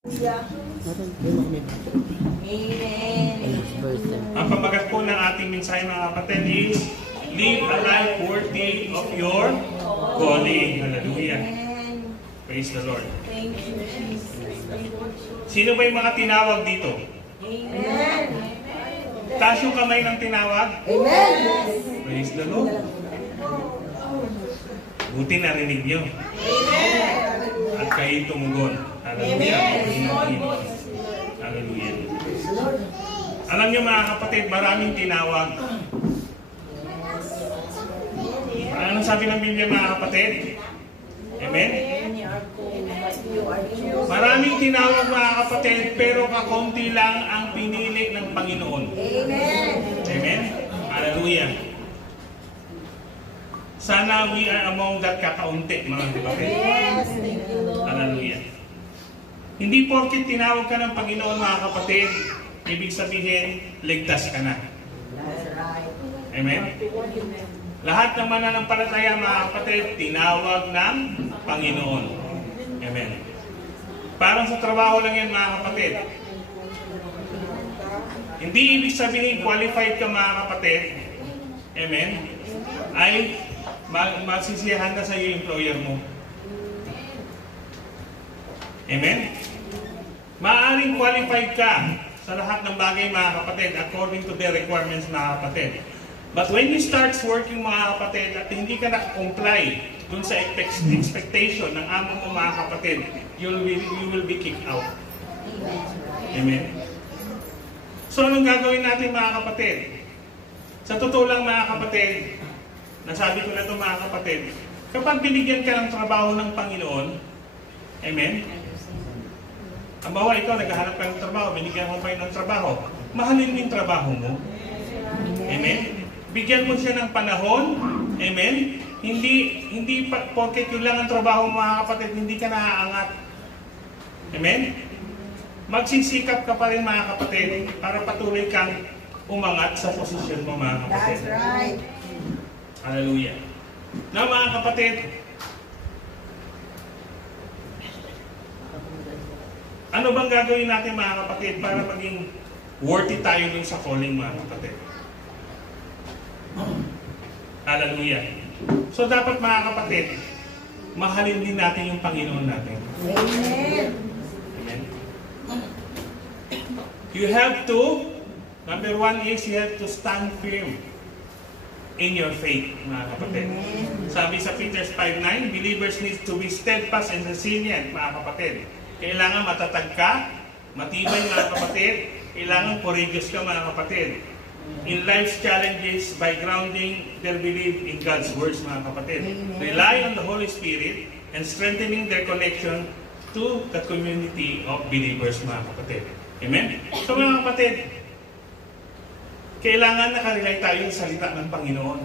Ang pamagat po ng ating mensahe mga kapatid is, live a life worthy of your calling. Hallelujah. Praise the Lord. Thank you, Jesus. Sino ba yung mga tinawag dito? Amen. Taas yung kamay ng tinawag. Amen. Praise the Lord. Buti narinig nyo. Amen. At kayo tumugon. Hallelujah. Hallelujah. Alam nyo mga kapatid, maraming tinawag. Anong sabi ng Biblia mga kapatid? Amen? Maraming tinawag mga kapatid, pero kakunti lang ang pinili ng Panginoon. Amen. Amen? Hallelujah. Sana we are among that kakaunti mga kapatid. Yes, thank you, Lord. Hallelujah. Hindi porket tinawag ka ng Panginoon mga kapatid, ibig sabihin, ligtas ka na. That's right. Amen? Lahat ng mananampalataya mga kapatid, tinawag ng Panginoon. Amen. Parang sa trabaho lang yan mga kapatid. Hindi ibig sabihin qualified ka mga kapatid. Amen? Ay masisiyahan ka sa iyo employer mo. Amen? Maaaring qualified ka sa lahat ng bagay mga kapatid according to the requirements mga kapatid. But when you start working mga kapatid at hindi ka nakakomply dun sa expectation ng amo mo mga kapatid, you will be kicked out. Amen? So anong gagawin natin mga kapatid? Sa totoo lang mga kapatid, nasabi ko na ito mga kapatid, kapag binigyan ka ng trabaho ng Panginoon, amen? Ang bawa ikaw, naghahanap ka ng trabaho, binigyan mo pa ng trabaho, mahalin mo yung trabaho mo. Amen? Bigyan mo siya ng panahon. Amen? Hindi porket yun lang ang trabaho mo mga kapatid, hindi ka naaangat. Amen? Magsisikap ka pa rin mga kapatid para patuloy kang umangat sa posisyon mo mga kapatid. That's right. Hallelujah. Now mga kapatid, ano bang gagawin natin mga kapatid para maging worthy tayo dun sa calling mga kapatid? Hallelujah. So dapat mga kapatid, mahalin din natin yung Panginoon natin. Amen. Amen. You have to, number one is you have to stand firm in your faith, mga kapatid. Sabi sa Peter 5:9, believers need to be steadfast and resilient, mga kapatid. Kailangan matatag ka, matibay mga kapatid, kailangan courageous ka mga kapatid. In life's challenges by grounding their belief in God's words mga kapatid. Rely on the Holy Spirit and strengthening their connection to the community of believers mga kapatid. Amen? So mga kapatid, kailangan nakarelay tayo sa salita ng Panginoon.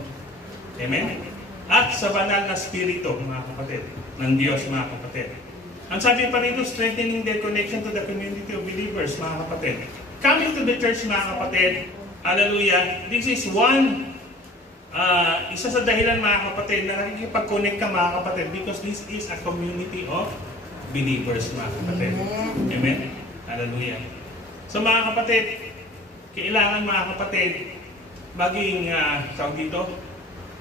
Amen? At sa banal na spirito mga kapatid, ng Diyos mga kapatid. Ang sabi pa rito, strengthening their connection to the community of believers mga kapatid. Coming to the church mga kapatid, hallelujah, this is one, isa sa dahilan mga kapatid na nakikipag-connect ka mga kapatid because this is a community of believers mga kapatid. Amen? Hallelujah. So mga kapatid, kailangan mga kapatid, maging,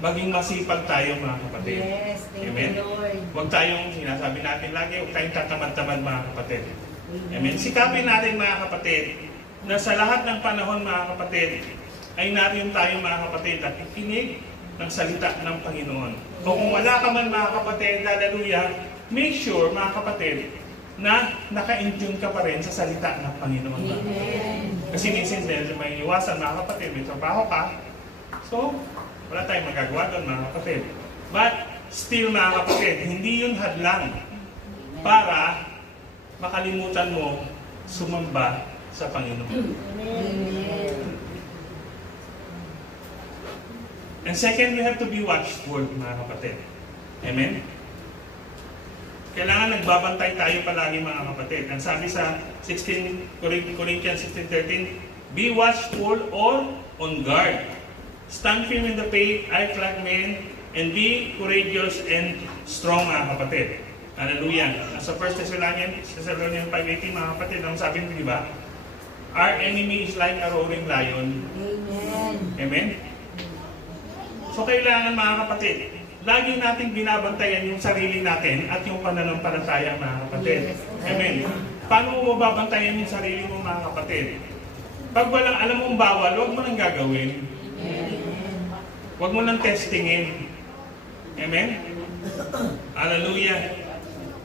maging masipag tayo mga kapatid. Yes, thank Amen? you, Lord. Huwag tayong, sinasabi natin lagi, huwag tayong tatamad-tamad mga kapatid. Amen? Sikapin natin mga kapatid, na sa lahat ng panahon mga kapatid, ay natin tayo mga kapatid at ikinig ng salita ng Panginoon. O kung wala ka man mga kapatid, hallelujah, make sure mga kapatid, na naka-intune ka pa rin sa salita ng Panginoon. Amen. Kasi minsan dahil may iwasan mga kapatid, may trabaho ka, so wala tayong magagawa doon mga kapatid. But still mga kapatid, hindi yun hadlang para makalimutan mo sumamba sa Panginoon. Amen. And second, we have to be watchful mga kapatid. Amen? Kailangan nagbabantay tayo palagi mga kapatid. Ang sabi sa 16 Corinthians 16:13, be watchful or on guard. Stand firm in the faith, act like men, and be courageous and strong mga kapatid. Hallelujah. Sa 1 Thessalonians 5:18, mga kapatid, ang sabi mo, di ba? Our enemy is like a roaring lion. Amen. Amen? So kailangan, mga kapatid, lagi nating binabantayan yung sarili natin at yung pananampalataya, mga kapatid. Amen. Paano mo babantayan yung sarili mo, mga kapatid? Pag walang alam mong bawal, huwag mo nang gagawin. Huwag mo nang testingin. Amen? Hallelujah.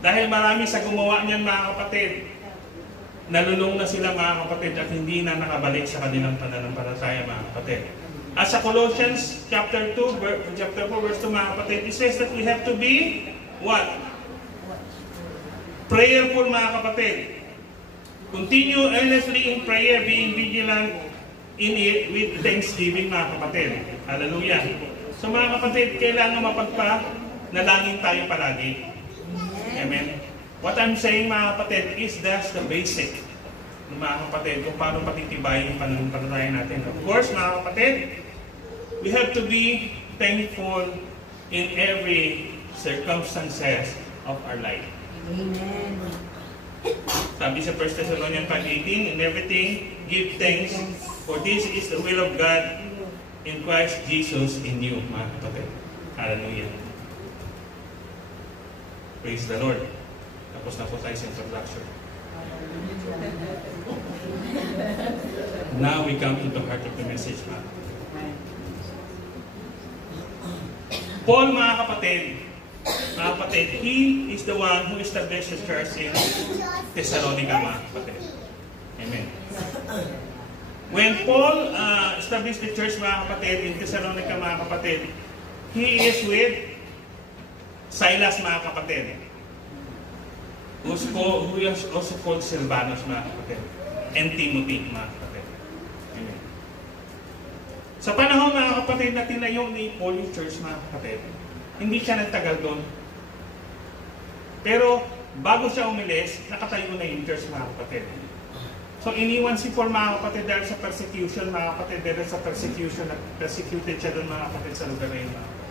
Dahil marami sa gumawa niyan, mga kapatid, nalulong na sila, mga kapatid, at hindi na nakabalik sa kanilang pananampalataya, mga kapatid. At sa Colossians chapter 4, verse 2, mga kapatid, it says that we have to be what? Prayerful, mga kapatid. Continue earnestly in prayer, being vigilant in it with thanksgiving, mga kapatid. Hallelujah. So, mga kapatid, kailangan mapagpa-nalangin tayo palagi. Amen. What I'm saying, mga kapatid, is that's the basic, mga kapatid, kung paano patitibayin yung pananampalataya natin. Of course, mga kapatid, we have to be thankful in every circumstances of our life. Amen. Sabi sa 1 Thessalonians 5:18, in everything, give thanks, for this is the will of God in Christ Jesus in you, mga kapatid. Hallelujah. Praise the Lord. Tapos na po tayo sa introduction. Now we come to the heart of the message, mga kapatid. Paul, mga kapatid, he is the one who established the church in Thessalonica, mga kapatid. Amen. When Paul established the church, mga kapatid, in Thessalonica, mga kapatid, he is with Silas, mga kapatid, who is also called Silvanus, mga kapatid, and Timothy, mga kapatid. Amen. Sa panahon, mga kapatid, na tinayo ni Paul yung church, mga kapatid, hindi siya nagtagal doon. Pero bago siya umilis, nakatayo na yung church, mga kapatid. So iniwan si Paul, mga kapatid, dahil sa persecution, mga kapatid, dahil sa persecution, persecuted siya doon, mga kapatid, sa lugar na yun, mga kapatid.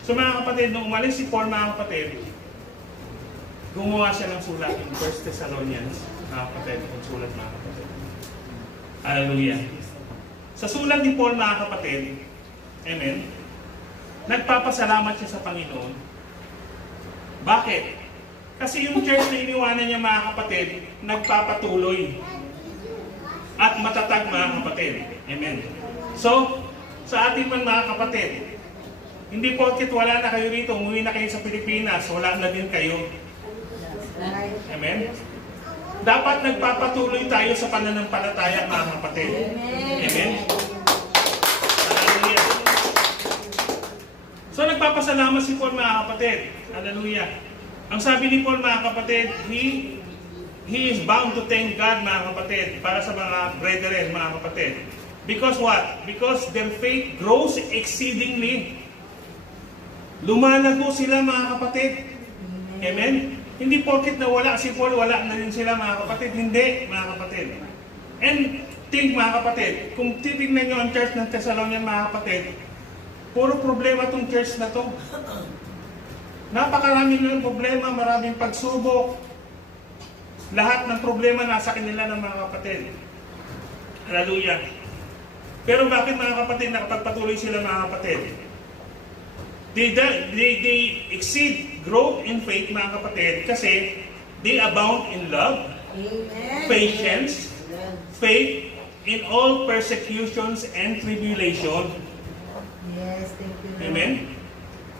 So mga kapatid, nung umalis si Paul, mga kapatid, gumawa siya ng sulat in 1 Thessalonians, mga kapatid, yung sulat, mga kapatid. Hallelujah. Sa sulat ni Paul, mga kapatid, amen, nagpapasalamat siya sa Panginoon. Bakit? Kasi yung church na iniwanan niya, mga kapatid, nagpapatuloy at matatag, mga kapatid. Amen. So, sa atin man, mga kapatid, hindi porket wala na kayo rito, umuwi na kayo sa Pilipinas, wala na din kayo. Amen? Dapat nagpapatuloy tayo sa pananampalataya, mga kapatid. Amen? Hallelujah. So nagpapasalamat si Paul, mga kapatid. Hallelujah. Ang sabi ni Paul, mga kapatid, he is bound to thank God, mga kapatid, para sa mga brethren, mga kapatid. Because what? Because their faith grows exceedingly. Lumalago sila, mga kapatid. Amen? Hindi porket na wala si Paul, wala na rin sila, mga kapatid. Hindi, mga kapatid. And think, mga kapatid, kung titignan nyo ang church ng Thessalonian, mga kapatid, puro problema tong church na to. Napakarami ng problema, maraming pagsubok. Lahat ng problema nasa kanila ng mga kapatid. Hallelujah. Pero bakit, mga kapatid, nakapagpatuloy sila, mga kapatid? They exceed growth in faith, mga kapatid, kasi they abound in love, Amen. patience, faith, in all persecutions and tribulation. Yes, thank you, Lord. Amen?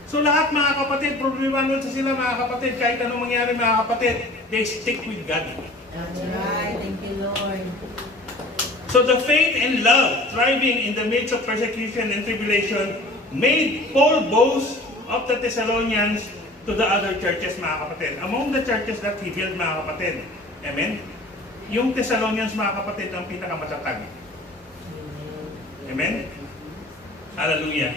So lahat, mga kapatid, problema nun sa sila, mga kapatid, kahit anong mangyari, mga kapatid, they stick with God. That's right. Thank you, Lord. So the faith and love thriving in the midst of persecution and tribulation made Paul boast of the Thessalonians to the other churches, mga kapatid. Among the churches that he built, mga kapatid. Amen? Yung Thessalonians, mga kapatid, ang pinakamatatag. Amen? Hallelujah.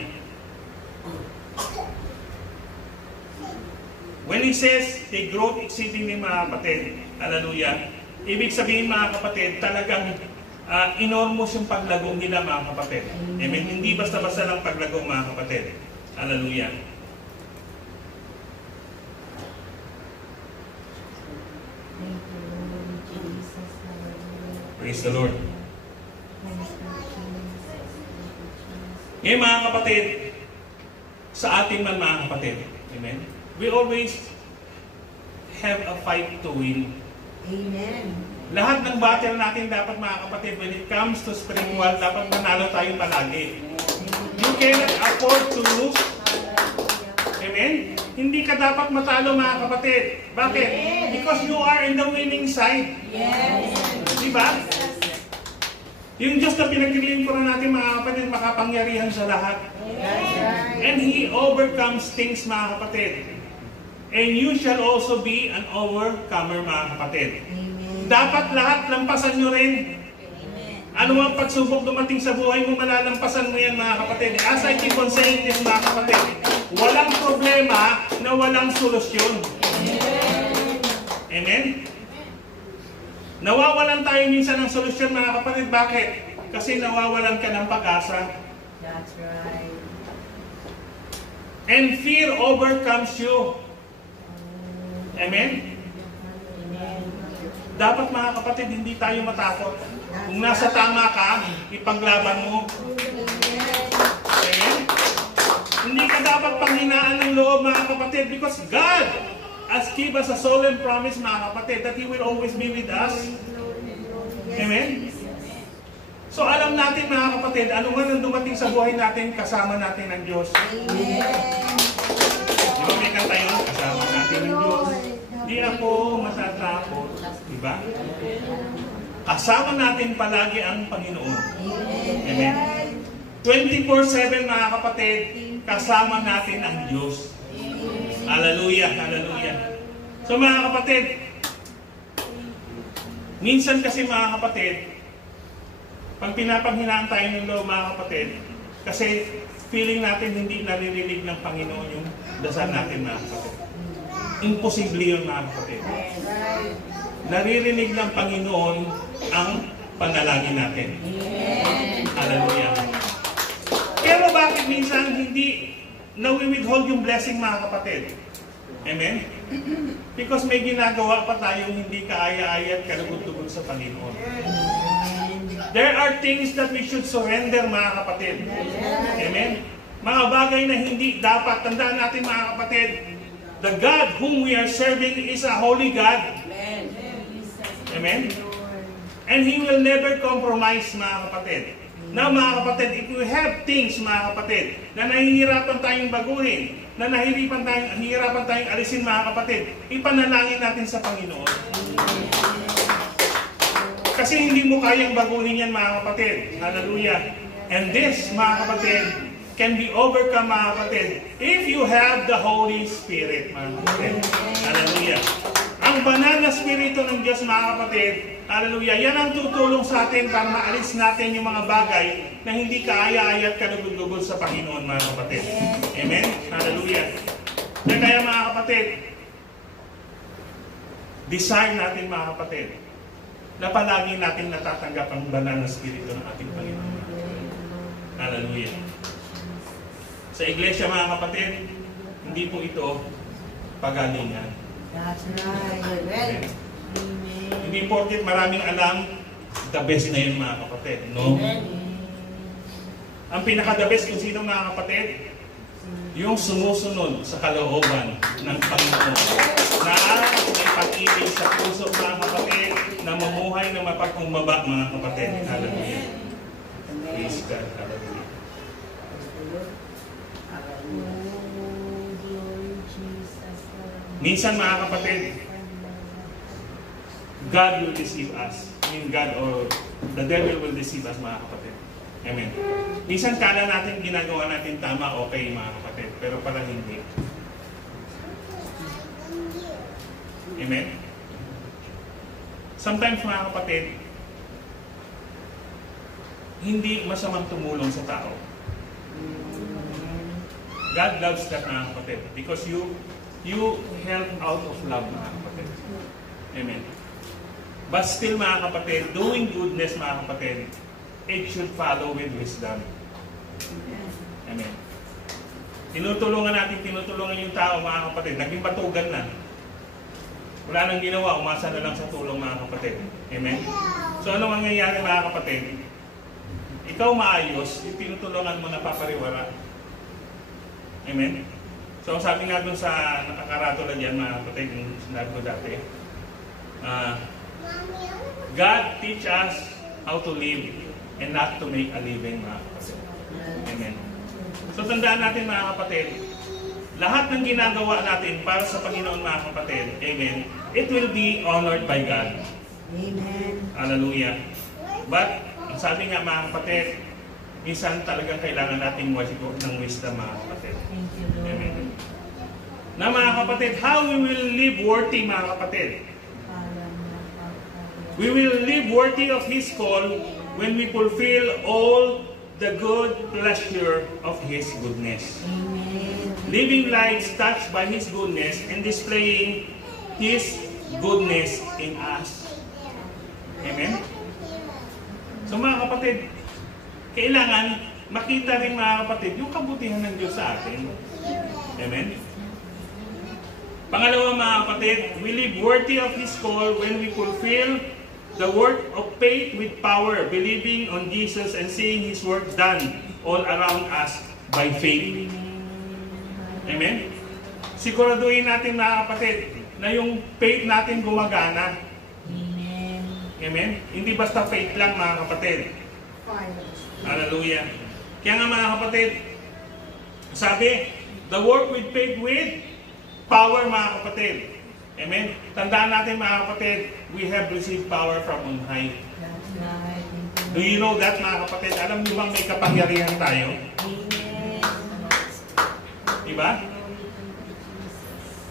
When he says, they growth exceedingly, mga kapatid, hallelujah, ibig sabihin, mga kapatid, talagang enormous yung paglagong nila, mga kapatid. Amen? Hindi basta-basta lang paglagong, mga kapatid. Hallelujah. Praise the Lord. Mga kapatid, sa ating man mga kapatid, amen? We always have a fight to win. Amen. Lahat ng battle natin dapat mga kapatid, when it comes to spiritual, dapat manalo tayo palagi. You cannot afford to lose. Amen? Hindi ka dapat matalo mga kapatid. Bakit? Because you are in the winning side. Yes. Diba? Yung Diyos na pinaglilingkuran natin mga kapatid, makapangyarihan sa lahat. That's right. And He overcomes things mga kapatid. And you shall also be an overcomer mga kapatid. Amen. Dapat lahat lampasan nyo rin. Ano ang pagsubok dumating sa buhay mo, malalampasan mo yan mga kapatid. As I keep on saying this mga kapatid, walang problema na walang solusyon. Amen? Nawawalan tayo minsan ng solusyon mga kapatid. Bakit? Kasi nawawalan ka ng pag-asa. That's right. And fear overcomes you. Amen? Dapat mga kapatid, hindi tayo matakot. Kung nasa tama ka, ipaglaban mo. Amen? Hindi ka dapat panghinaan ng loob mga kapatid because God has given us a solemn promise mga kapatid that He will always be with us. Amen? So alam natin mga kapatid, ano man ang dumating sa buhay natin, kasama natin ang Diyos. Amen. Di ba may kanta yun? Kasama natin ang Diyos. Di ako matatakot. Diba? Kasama natin palagi ang Panginoon. Amen. 24/7 mga kapatid, kasama natin ang Diyos. Hallelujah, hallelujah. So mga kapatid, minsan kasi mga kapatid, pag pinapanghinaan tayo ng loob mga kapatid, kasi feeling natin hindi naririnig ng Panginoon yung dasal natin mga kapatid. Imposible yun mga kapatid. Naririnig ng Panginoon ang panalangin natin. Hallelujah. Pero bakit minsan hindi nawi-withhold yung blessing mga kapatid? Amen? Because may ginagawa pa tayong hindi kaaya-aya at kalugod-lugod sa Panginoon. There are things that we should surrender mga kapatid. Amen? Mga bagay na hindi dapat. Tandaan natin mga kapatid, the God whom we are serving is a holy God. Amen? And He will never compromise mga kapatid. Now mga kapatid, if we have things mga kapatid, na nahihirapan tayong baguhin, na nahihirapan tayong alisin mga kapatid, ipanalangin natin sa Panginoon. Kasi hindi mo kayang baguhin yan mga kapatid. Hallelujah. And this mga kapatid, can be overcome mga kapatid if you have the Holy Spirit mga kapatid. Hallelujah. Ang banal na Espiritu ng Diyos mga kapatid, hallelujah, yan ang tutulong sa atin para maalis natin yung mga bagay na hindi kaaya-aya at kalugod-lugod sa Panginoon mga kapatid. Amen? Hallelujah. Kaya mga kapatid, desire natin mga kapatid na palagi natin natatanggap ang banal na Espiritu ng ating Panginoon. Hallelujah. Sa iglesia mga kapatid, hindi po ito pagalingan. That's right. Hindi porket maraming alam, the best na yun mga kapatid. No? Ang pinaka-the best kung sino mga kapatid, yung sumusunod sa kalooban ng Panginoon. Na may pag-ibig sa puso mga kapatid, na mamuhay na mapagkumbaba mga kapatid. Hallelujah. Praise God. Hallelujah. Minsan mga kapatid, God will deceive us. I mean, God or the devil will deceive us mga kapatid. Amen. Minsan kala natin ginagawa natin tama, okay mga kapatid, pero pala hindi. Amen. Sometimes mga kapatid, hindi masamang tumulong sa tao. God loves that mga kapatid because you help out of love mga kapatid. Amen. But still mga kapatid, doing goodness mga kapatid, it should follow with wisdom. Amen. Tinutulungan yung tao mga kapatid, naging batugan na. Wala nang ginawa, umasa na lang sa tulong mga kapatid. Amen? So ano mangyayari mga kapatid? Ikaw maayos, yung tinutulungan mo na papariwara. Amen? So sabi nga dun sa nakakaratula dyan mga kapatid, yung sinabi ko dati, God teach us how to live and not to make a living mga kapatid. Amen? So tandaan natin mga kapatid, lahat ng ginagawa natin para sa Panginoon mga kapatid, amen, it will be honored by God. Amen. Hallelujah. But, sabi nga mga kapatid, minsan talagang kailangan nating ng wisdom mga kapatid. Thank you, Lord. Amen. Na mga kapatid, how we will live worthy mga kapatid? We will live worthy of His call when we fulfill all the good pleasure of His goodness. Amen. Living lives touched by His goodness and displaying His goodness in us. Amen? So mga kapatid, kailangan makita rin mga kapatid yung kabutihan ng Diyos sa atin. Amen? Pangalawa mga kapatid, we live worthy of His call when we fulfill the work of faith with power, believing on Jesus and seeing His work done all around us by faith. Amen? Siguraduhin natin mga kapatid na yung faith natin gumagana. Amen. Amen? Hindi basta faith lang mga kapatid. Hallelujah. Kaya nga mga kapatid, sabi, the work with faith with power mga kapatid. Amen? Tandaan natin mga kapatid, we have received power from on high. That's right. Do you know that mga kapatid? Alam niyo bang may kapangyarihan tayo? Amen. Diba?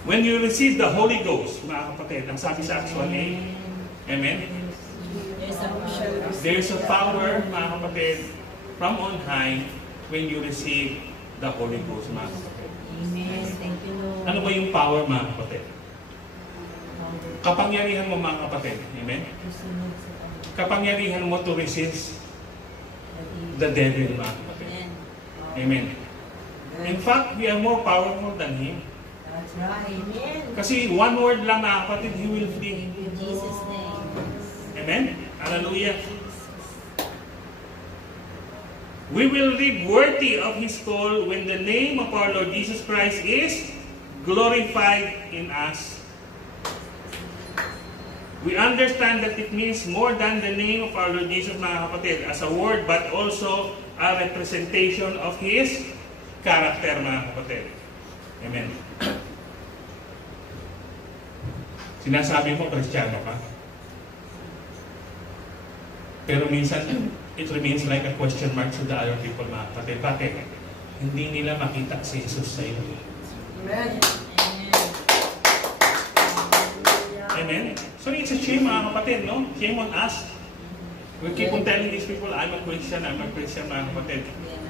When you receive the Holy Ghost, mga kapatid, ang sabi sa Acts 1:8, amen? There's a power, mga kapatid, from on high when you receive the Holy Ghost, mga kapatid. Amen. Thank you, Lord. Ano ba yung power, mga kapatid? Kapangyarihan mo, mga kapatid. Amen? Kapangyarihan mo to resist the devil, mga kapatid. Amen. In fact, we are more powerful than him. That's right. Amen. Kasi one word lang, mga kapatid, he will flee. In Jesus' name. Amen? Hallelujah. We will live worthy of His call when the name of our Lord Jesus Christ is glorified in us. We understand that it means more than the name of our Lord Jesus, mga kapatid, as a word, but also a representation of His character, mga kapatid. Amen. Sinasabi mo, Kristiyano ka. Pero minsan, it remains like a question mark to the other people, mga kapatid. Bakit? Hindi nila makita si Jesus sa iyo. Amen. Amen? So it's a shame, mga kapatid, no? Shame on us. We keep on telling these people, I'm a Christian, mga kapatid.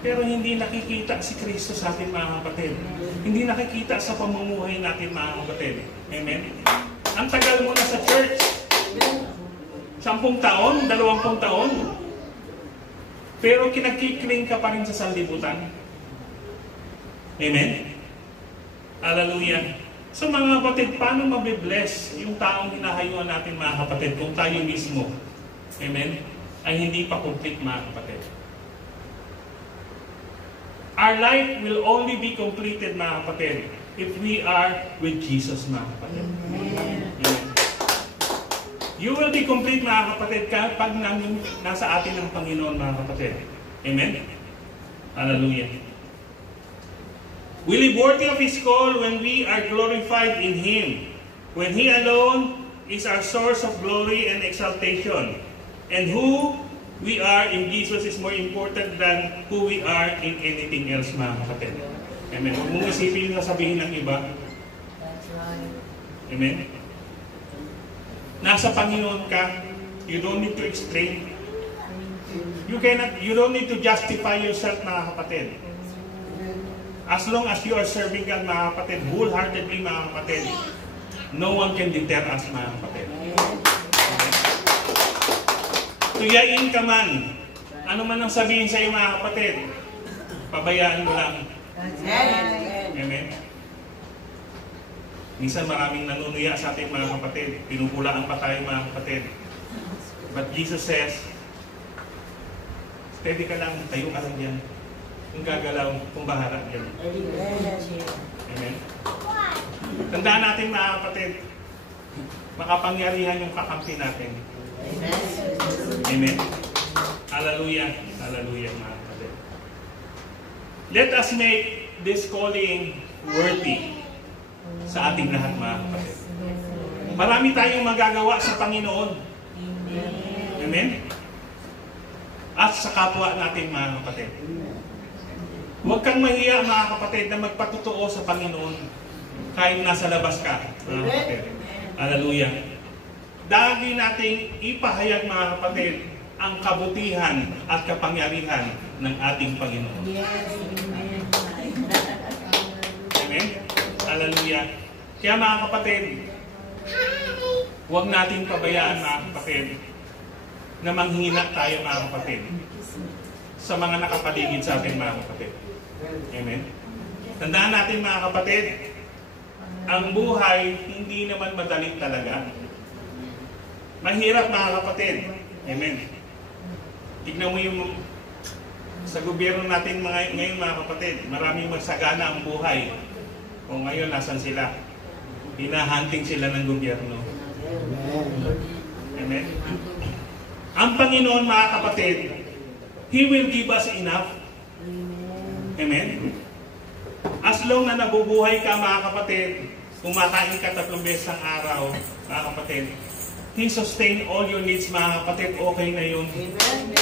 Pero hindi nakikita si Kristo sa atin, mga kapatid. Hindi nakikita sa pamumuhay natin, mga kapatid. Amen? Ang tagal mo na sa church. 10 taon, 20 taon. Pero kinakikling ka pa rin sa sanlibutan. Amen? Hallelujah. So mga kapatid, paano mabibless yung taong hinahayuan natin, mga kapatid, kung tayo mismo, amen, ay hindi pa complete, mga kapatid? Our life will only be completed, mga kapatid, if we are with Jesus, mga kapatid. Amen. Amen. You will be complete, mga kapatid, kapag nasa atin ang Panginoon, mga kapatid. Amen? Hallelujah. We live worthy of His call when we are glorified in Him. When He alone is our source of glory and exaltation. And who we are in Jesus is more important than who we are in anything else, mga kapatid. Amen. Huwag mong isipin na sabihin ng iba. That's right. Amen. Nasa Panginoon ka. You don't need to explain. You don't need to justify yourself, mga kapatid. As long as you are serving God, mga kapatid, wholeheartedly, mga kapatid, no one can deter us, mga kapatid. Tuyain ka man. Ano man ang sabihin sa iyo, mga kapatid, pabayaan mo lang. That's right. Amen. Minsan maraming nanunuya sa ating mga kapatid. Pinupulaan pa tayo mga kapatid. But Jesus says, steady ka lang, tayo ka lang yan. Kung gagalaw, kung bahala yan. Amen? Tandaan natin mga kapatid, makapangyarihan yung kakampi natin. Amen? Hallelujah. Hallelujah mga kapatid. Let us make this calling worthy sa ating lahat mga kapatid. Marami tayong magagawa sa Panginoon. Amen? At sa kapwa natin mga kapatid. Huwag kang mahiya mga kapatid na magpatotoo sa Panginoon kahit nasa labas ka mga kapatid. Hallelujah. Dahil nating ipahayag mga kapatid ang kabutihan at kapangyarihan ng ating Panginoon. Amen? Hallelujah. Kaya mga kapatid, huwag nating pabayaan mga kapatid na manghina tayo mga kapatid sa mga nakapaligid sa ating mga kapatid. Amen? Tandaan natin mga kapatid, ang buhay hindi naman madali talaga. Mahirap mga kapatid. Amen? Tignan mo yung sa gobyerno natin ngayon mga kapatid, maraming magsagana ang buhay. O ngayon, nasan sila? Hinahunting sila ng gobyerno. Amen? Ang Panginoon mga kapatid, He will give us enough. Amen? As long na nabubuhay ka mga kapatid, kumakain ka 3 beses ang araw, mga kapatid, He sustain all your needs mga kapatid, okay na yun. Amen.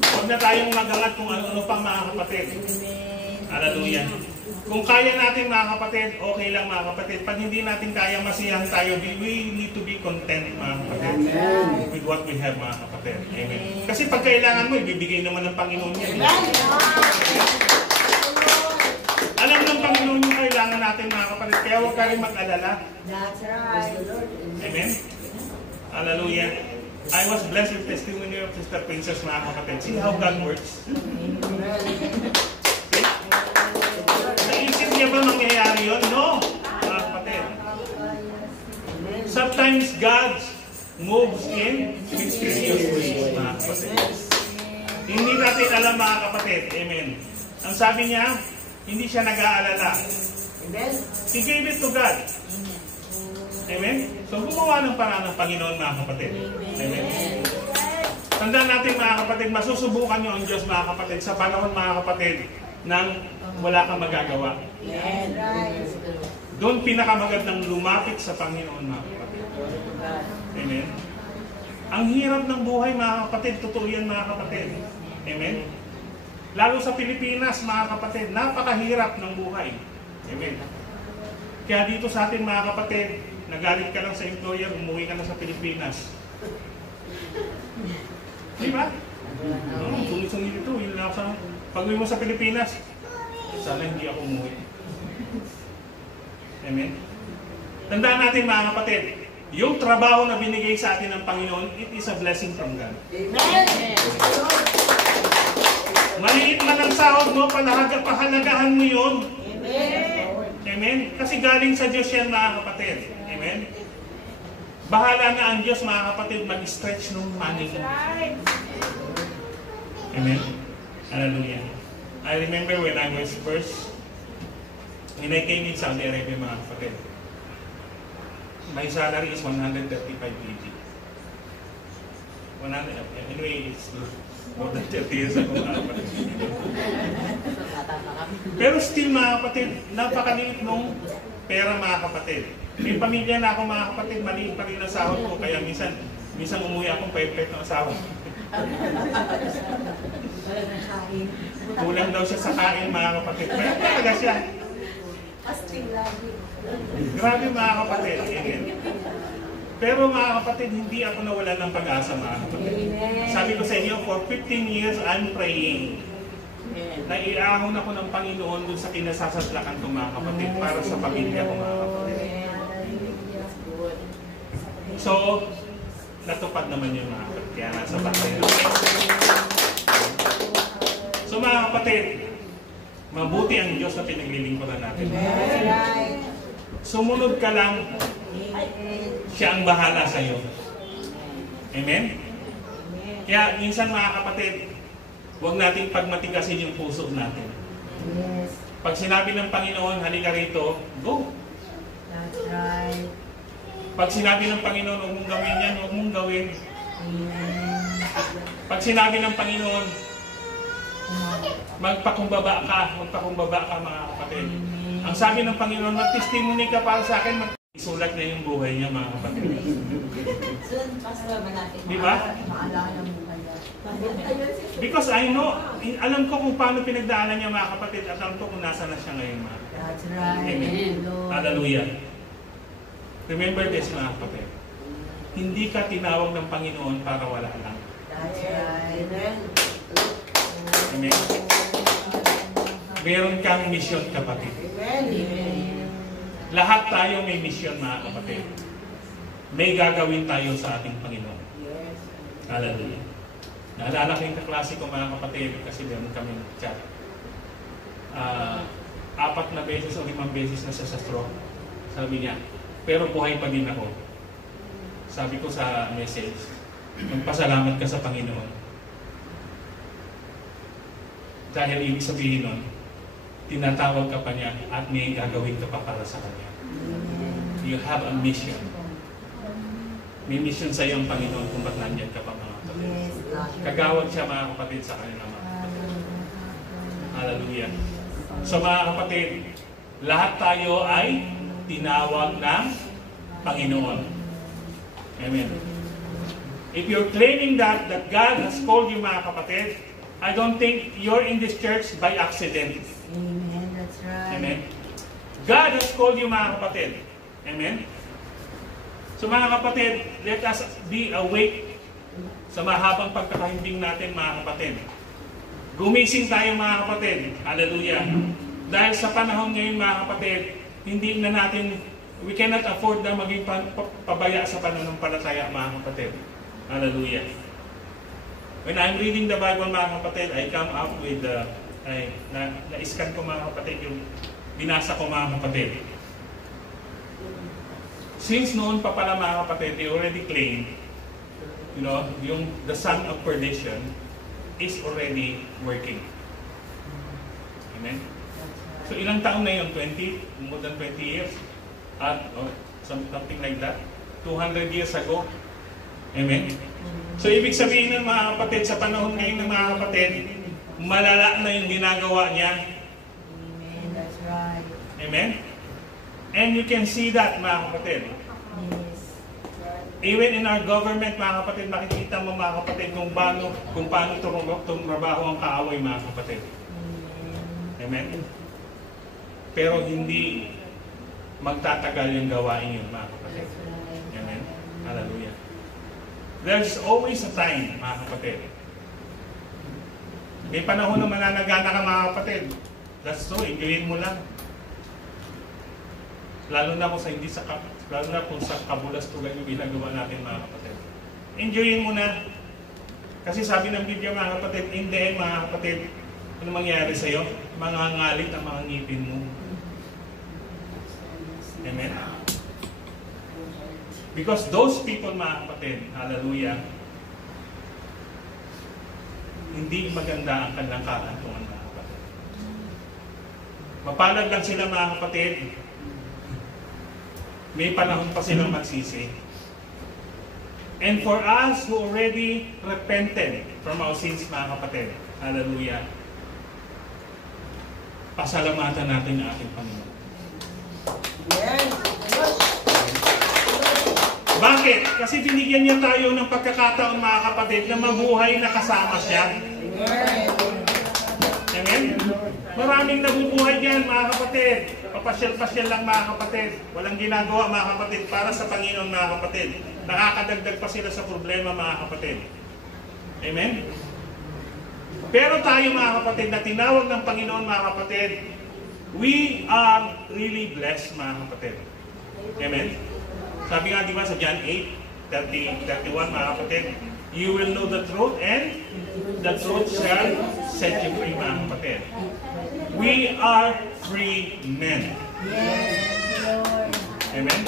Huwag na tayong magangat kung ano pa mga kapatid. Hallelujah. Kung kaya natin mga kapatid, okay lang mga kapatid. Pag hindi natin kaya, masiyahan tayo. We need to be content mga kapatid. With what we have mga kapatid. Amen. Kasi pag kailangan mo, ibibigay naman ng Panginoon yan. Alam ng Panginoon yung kailangan natin mga kapatid. Kaya huwag ka rin mag-alala. That's right. Amen. Hallelujah. I was blessed with testimony of Sister Princess mga kapatid. See how God works. Naisip niya ba mangyayari yun? No, mga kapatid. Sometimes God moves in mysterious ways, mga kapatid. Hindi natin alam mga kapatid. Amen. Ang sabi niya, hindi siya nag-aalala. He gave it to God. Amen? So gumawa ng paraan ng Panginoon mga kapatid. Amen? Tandaan natin mga kapatid, masusubukan niyo ang Diyos mga kapatid sa panahon mga kapatid nang wala kang magagawa. Doon pinakamagandang lumapit sa Panginoon mga kapatid. Amen? Ang hirap ng buhay mga kapatid, totoo yan mga kapatid. Amen? Lalo sa Pilipinas mga kapatid, napakahirap ng buhay. Amen? Kaya dito sa atin mga kapatid, nagalit ka lang sa employer, umuwi ka na sa Pilipinas. Di ba? Sungit-sungit ito. Yun lang sa pag-uwi mo sa Pilipinas, sana hindi ako umuwi. Amen? Tandaan natin mga kapatid, yung trabaho na binigay sa atin ng Panginoon, it is a blessing from God. Amen. Maliit man ang sahod mo, pahalagahan mo yun. Amen. Amen? Kasi galing sa Diyos yan mga kapatid. Amen? Bahala na ang Diyos mga kapatid mag-stretch ng money. Amen? Hallelujah. I remember when I was when I came in Saudi Arabia mga kapatid, my salary is 135 PG. Anyway, it's more than 30 years ago mga kapatid. Pero still mga kapatid, napakaliit nung pera mga kapatid. May pamilya na ako mga kapatid, maliit pa rin ang sahod ko. Kaya minsan umuwi akong paypet ng sahod. Kulang daw siya sa kain mga kapatid. Kaya talaga siya. Grabe mga kapatid. Amen. Pero mga kapatid, hindi ako nawala ng pag-asa mga kapatid. Sabi ko sa inyo, for 15 years I'm praying. Naiahon ako ng Panginoon dun sa kinasasadlakan ko mga kapatid para sa pamilya ko mga kapatid. So, natupad naman yung mga kapatid. Kaya nasa bahay. So mga kapatid, Mabuti ang Diyos na pinaglilingkuran natin. That's right. Sumunod ka lang, siya ang bahala sa iyo. Amen? Kaya minsan mga kapatid, huwag nating pagmatigasin yung puso natin. Yes. Pag sinabi ng Panginoon, halika rito, go. That's right. Pag sinabi ng Panginoon, huwag mong gawin yan, huwag mong gawin. Amen. Pag sinabi ng Panginoon, magpakumbaba ka mga kapatid. Ang sabi ng Panginoon, mag-testimony ka para sa akin, isulat na yung buhay niya mga kapatid. Soon, Pastor, malapit. Di ba? Maalala ng buhay niya. Because I know, alam ko kung paano pinagdaanan niya mga kapatid at alam ko kung nasa na siya ngayon mga kapatid. That's right. Amen. Lord. Hallelujah. Remember this mga kapatid. Hindi ka tinawag ng Panginoon para wala lang. That's right. Amen. Meron kang mission kapatid. Amen. Lahat tayo may mission mga kapatid. May gagawin tayo sa ating Panginoon. Hallelujah. Naalala ko yung kaklase ko mga kapatid kasi meron kami chat. 4 na beses o 5 beses na siya sa stroke. Sabi niya, pero buhay pa din ako. Sabi ko sa message, magpasalamat ka sa Panginoon. Dahil ibig sabihin nun, tinatawag ka pa niya at may gagawin ka pa para sa Kanya. You have a mission. May mission sa iyo ang Panginoon kung ba't nandiyan ka pa mga kapatid. Yes, Lord. Kagawad siya mga kapatid sa kanila mga kapatid. Hallelujah. So mga kapatid, lahat tayo ay tinawag ng Panginoon. Amen. If you're claiming that God has called you mga kapatid, I don't think you're in this church by accident. Amen. That's right. Amen. God has called you mga kapatid. Amen. So mga kapatid, let us be awake sa mahabang pagkakahimbing natin mga kapatid. Gumising tayo mga kapatid. Hallelujah. Dahil sa panahon ngayon mga kapatid, hindi na natin, we cannot afford na maging pabaya sa pananampalataya mga kapatid. Hallelujah. When I'm reading the Bible mga kapatid, I come up with na-scan ko mga kapatid yung binasa ko mga kapatid. Since noon pa pala mga kapatid, they already claimed, yung the son of perdition is already working. Amen? So ilang taon na yun? 20? More than 20 years? At something like that? 200 years ago? Amen? So ibig sabihin ng mga kapatid, sa panahon ngayon ng mga kapatid, malala na yung ginagawa niya. Amen. That's right. Amen? And you can see that mga kapatid. Yes. Even in our government mga kapatid, makikita mo mga kapatid kung paano trabaho ang kaaway mga kapatid. Amen? Pero hindi magtatagal yung gawain yun mga kapatid. Amen? Hallelujah. There's always a time mga kapatid. May panahon na mananagana ka mga kapatid. That's so, enjoyin mo lang. Lalo na kung sa kabulastugan yung ginagawa natin mga kapatid. Enjoyin mo na. Kasi sabi ng Biblia mga kapatid, in the end mga kapatid, ano mangyayari sa'yo? Mangangalit ang mga ngipin mo. Amen? Because those people mga kapatid, hallelujah, hindi maganda ang kanilang kahantungan mga kapatid. Mapalad lang sila mga kapatid, may panahon pa silang magsisi. And for us who already repented from our sins mga kapatid, hallelujah, pasalamatan natin ang ating Panginoon. Yes. Bakit? Kasi binigyan niya tayo ng pagkakataon mga kapatid na mabuhay na kasama siya. Amen? Maraming nabubuhay dyan mga kapatid. Papasyal-pasyal lang mga kapatid. Walang ginagawa mga kapatid para sa Panginoon mga kapatid. Nakakadagdag pa sila sa problema mga kapatid. Amen? Pero tayo mga kapatid na tinawag ng Panginoon mga kapatid, we are really blessed mga kapatid. Amen? Sabi nga di ba sa John 8:31 mga kapatid, you will know the truth and the truth shall set you free mga kapatid. We are free men. Yes, Lord. Amen?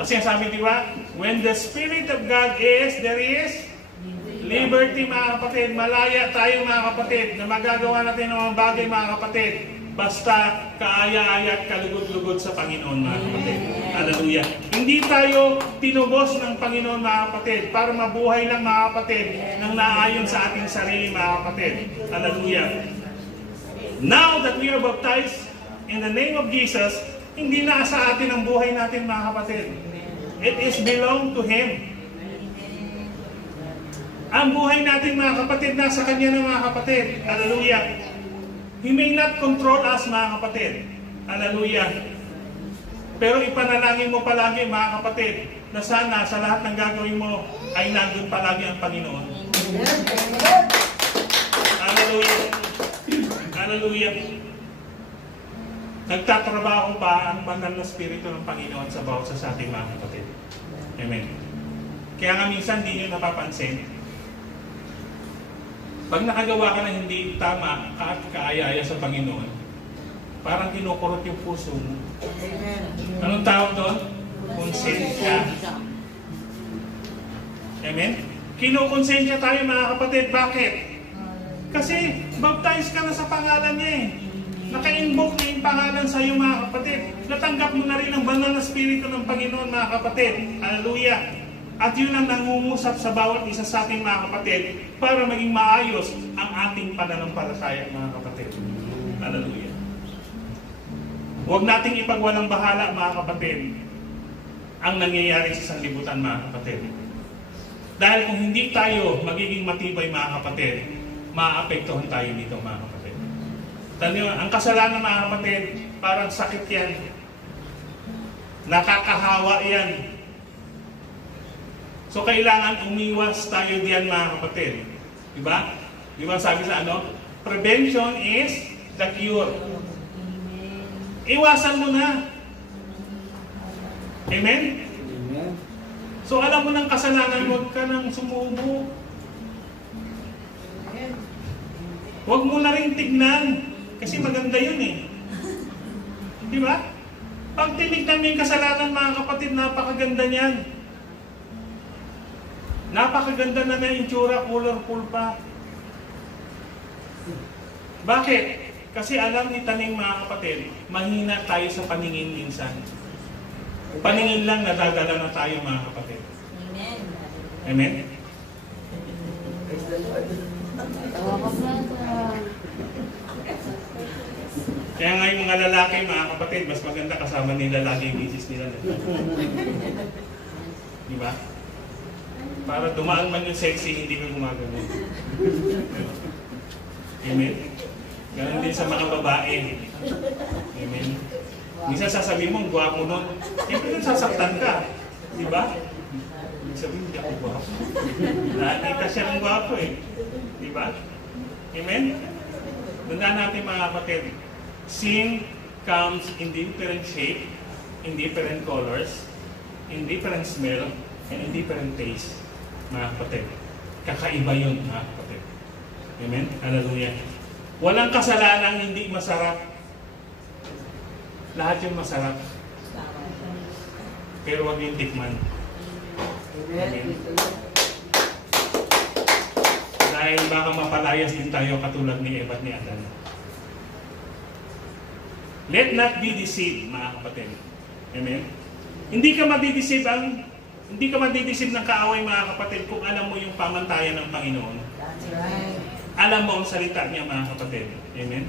Kasi ang sabi, di ba? When the Spirit of God is, there is liberty, mga kapatid. Malaya tayo, mga kapatid, na magagawa natin ng mga bagay, mga kapatid. Basta kaaya-aya at kalugod-lugod sa Panginoon, mga kapatid. Hallelujah. Hindi tayo tinubos ng Panginoon, mga kapatid, para mabuhay lang, mga kapatid, nang naayon sa ating sarili, mga kapatid. Hallelujah. Now that we are baptized in the name of Jesus, hindi na sa atin ang buhay natin, mga kapatid. It is belong to Him. Ang buhay natin, mga kapatid, nasa Kanya na, mga kapatid. Hallelujah. He may not control us, mga kapatid. Hallelujah. Pero ipanalangin mo palagi, mga kapatid, na sana sa lahat ng gagawin mo ay nandun palagi ang Panginoon. Hallelujah. Hallelujah. Nagtatrabaho pa ang banal na Espiritu ng Panginoon sa bawat sa ating mga kapatid. Amen. Kaya nga minsan di nyo napapansin, pag nakagawa ka na hindi tama at kaaya-aya sa Panginoon, parang kinukurot yung puso mo. Anong tawag doon? Konsensya. Amen? Kinukonsensya tayo, mga kapatid. Bakit? Kasi baptize ka na sa pangalan niya eh. Naka-invoke na yung pangalan sa iyo, mga kapatid. Natanggap mo na rin ang banal na Espiritu ng Panginoon, mga kapatid. Hallelujah. At yun ang nangungusap sa bawat isa sa ating mga kapatid para maging maayos ang ating pananampalataya, mga kapatid. Hallelujah. Huwag nating ipagwalang bahala, mga kapatid, ang nangyayari sa sanlibutan, mga kapatid. Dahil kung hindi tayo magiging matibay, mga kapatid, maapektuhan tayo dito, mga kapatid. Taniyo, ang kasalanan, mga kapatid, parang sakit yan. Nakakahawa yan. So, kailangan umiwas tayo diyan, mga kapatid. Diba? Diba sabi sa ano? Prevention is the cure. Iwasan mo na. Amen? So, alam mo ng kasalanan, huwag ka nang sumubo. Huwag mo na rin tignan. Kasi maganda yun eh. Di ba? Pag tinignan mo yung kasalanan, mga kapatid, napakaganda niyan. Napakaganda na may itsura, colorful pa. Bakit? Kasi alam ni Taning, mga kapatid, mahina tayo sa paningin minsan. Paningin lang, nadadala na tayo, mga kapatid. Amen. Amen? Kaya nga yung mga lalaki, mga kapatid, mas maganda kasama nila lagi yung misis nila. Di ba? Para dumaan man yung sexy, hindi ko gumagano. Amen? Ganon din sa mga babae. Amen? Minsan sasabihin mo, ang gwapo nun. Siyempre nun sasaktan ka. Di ba? Sabihin, hindi ako gwapo. Nakita siya ng gwapo eh. Di ba? Amen? Tandaan natin, mga kapatid, sin comes in different shape, in different colors, in different smell, and in different taste, mga kapatid. Kakaiba yun, mga kapatid. Amen? Hallelujah. Walang kasalanang hindi masarap. Lahat yung masarap. Pero wag yung tikman. Amen? Dahil baka mapalayas din tayo katulad ni Eva at ni Adan. Let not be deceived, mga kapatid. Amen? Hindi ka madideceive ng kaaway, mga kapatid, kung alam mo yung pamantayan ng Panginoon. That's right. Alam mo ang salita niya, mga kapatid. Amen?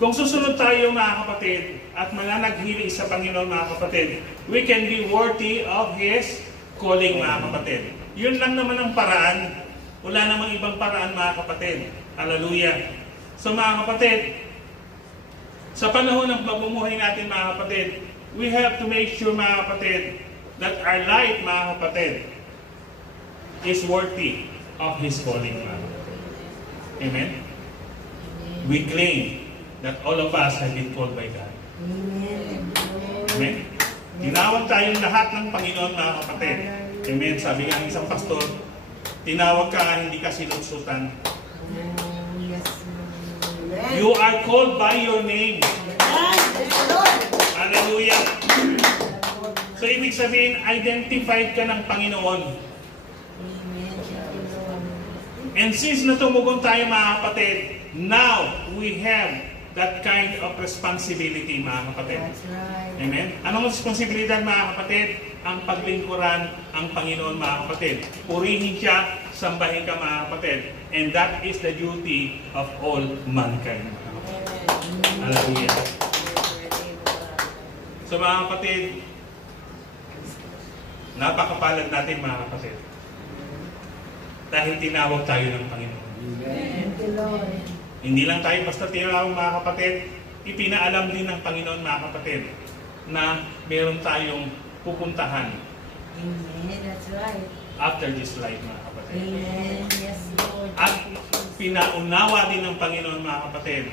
Kung susunod tayo, mga kapatid, at mananaghili sa Panginoon, mga kapatid, we can be worthy of His calling, mga kapatid. Yun lang naman ang paraan. Wala namang ibang paraan, mga kapatid. Hallelujah. So, mga kapatid, sa panahon ng pamumuhay natin, mga kapatid, we have to make sure, mga kapatid, that our life, mga kapatid, is worthy of His calling, mga kapatid. Amen? We claim that all of us have been called by God. Amen? Tinawag tayong lahat ng Panginoon, mga kapatid. Amen? Sabi nga ng isang pastor, tinawag ka, hindi ka sinutsutan. You are called by your name. Yes, Lord. Hallelujah. So, ibig sabihin, identified ka ng Panginoon. Amen. Thank you, Lord. And since natumugon tayo mga kapatid, now we have that kind of responsibility mga kapatid. That's right. Amen? Anong responsibilidad mga kapatid? Ang paglingkuran ang Panginoon mga kapatid. Purihin siya, sambahin ka mga kapatid. And that is the duty of all mankind. Mga kapatid. Hallelujah. So mga kapatid, napakapalad natin mga kapatid. Dahil tinawag tayo ng Panginoon. Thank you, Lord. Hindi lang tayo basta tinawag mga kapatid, ipinaalam din ng Panginoon mga kapatid na meron tayong pupuntahan Amen. That's right. after this life mga kapatid. Amen. Yes, Lord. At pinaunawa din ng Panginoon mga kapatid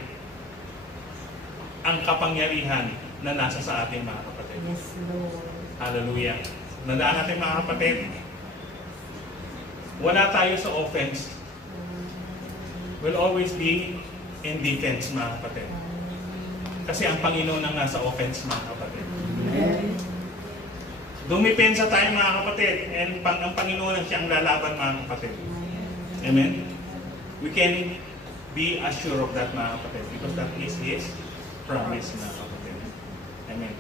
ang kapangyarihan na nasa sa ating mga kapatid. Yes, Lord. Hallelujah. Nadaan natin mga kapatid, wala tayo sa offense. Will always be in defense mga kapatid. Kasi ang Panginoon ang nasa offense mga kapatid. Amen. Dumipensa tayo mga kapatid, and ang Panginoon ang siyang lalaban mga kapatid. Amen? We can be assured of that mga kapatid because that is His promise mga kapatid. Amen.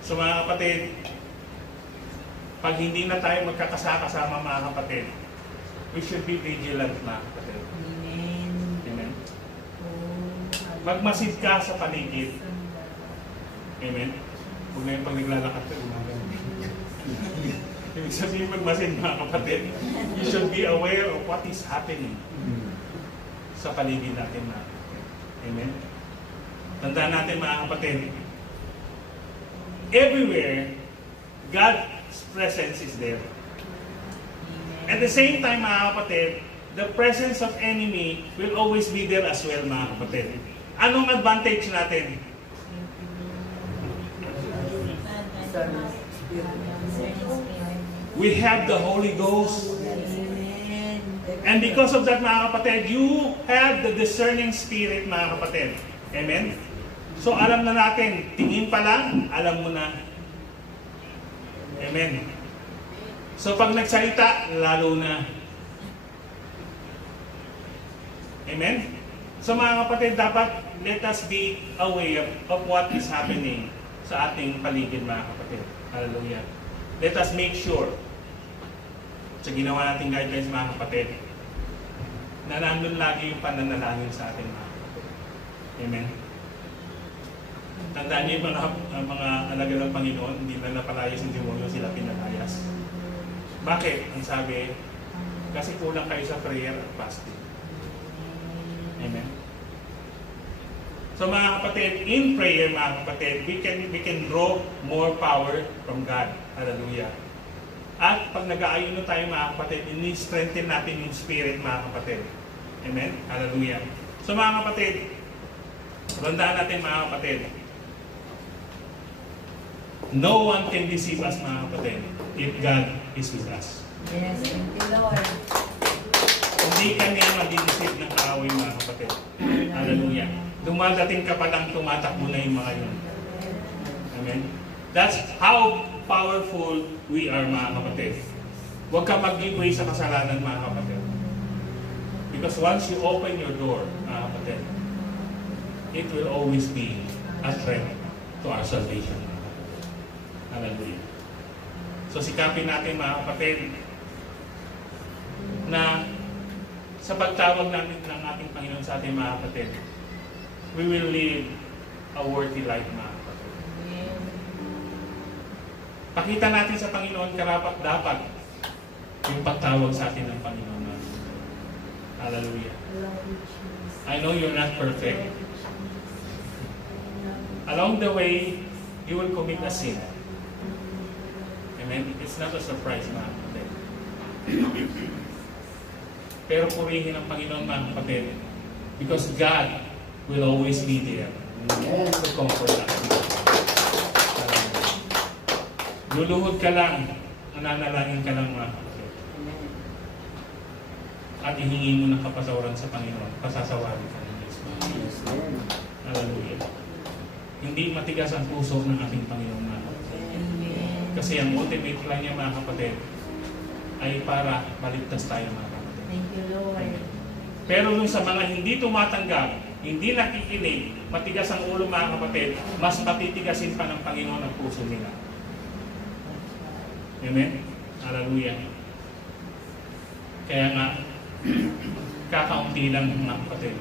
So mga kapatid, pag hindi na tayo magkakasama mga kapatid, we should be vigilant mga kapatid. Amen. Amen. Oh, Magmasid ka sa paligid. Amen. Huwag na yung pag naglalakad ka, gumagano. Ibig sabihin magmasid mga kapatid, you should be aware of what is happening sa paligid natin mga kapatid. Amen. Tandaan natin mga kapatid, everywhere, God's presence is there. At the same time mga kapatid, the presence of enemy will always be there as well mga kapatid. Anong advantage natin? We have the Holy Ghost. Amen. And because of that mga kapatid, you have the discerning spirit mga kapatid. Amen? So alam na natin, tingin pa lang, alam mo na. Amen. So pag nagsalita, lalo na. Amen? So mga kapatid, dapat let us be aware of what is happening sa ating paligid mga kapatid. Hallelujah. Let us make sure sa ginawa nating guidelines mga kapatid na nandun lagi yung pananalangin sa ating mga kapatid. Amen? Tandaan niyo yung mga alaga ng Panginoon, hindi na napalayas ng demonyo, sila pinalayas. Bakit? Ang sabi, kasi kulang kayo sa prayer at fasting. Amen? So mga kapatid, in prayer mga kapatid, we can draw more power from God. Hallelujah. At pag nag-aayuno tayo mga kapatid, ini-strengthen natin yung spirit mga kapatid. Amen? Hallelujah. So mga kapatid, tandaan natin mga kapatid, no one can deceive us mga kapatid if God is with us. Yes, thank you, Lord. Hindi ka niya madideceive ng kaaway mga kapatid. Hallelujah. Dumadating ka pa lang, tumatakbo na yung mga yun. Amen? That's how powerful we are mga kapatid. Huwag ka mag-giveaway sa kasalanan mga kapatid. Because once you open your door mga kapatid, it will always be a threat to our salvation. Hallelujah. So sikapin natin mga kapatid na sa pagtawag natin ng ating Panginoon sa ating mga kapatid, we will live a worthy life mga kapatid. Pakita natin sa Panginoon karapat dapat yung pagtawag sa atin ng Panginoon. Hallelujah. I know you're not perfect. Along the way, you will commit a sin. Amen? It's not a surprise mga kapatid. Pero purihin ang Panginoon mga kapatid because God will always be there to comfort us. Luluhod ka lang, nananalangin ka lang mga kapatid. At ihingi mo ng kapasawaran sa Panginoon, pasasawarin ka ng Diyos. Hallelujah. Hindi matigas ang puso ng ating Panginoon mga kapatid. Kasi ang ultimate plan niya mga kapatid ay para maligtas tayo mga kapatid. Thank you, Lord. Pero dun sa mga hindi tumatanggap, hindi nakikinig, matigas ang ulo mga kapatid, mas patitigasin pa ng Panginoon ang puso nila. Amen? Hallelujah. Kaya nga, kakaunti lang mga kapatid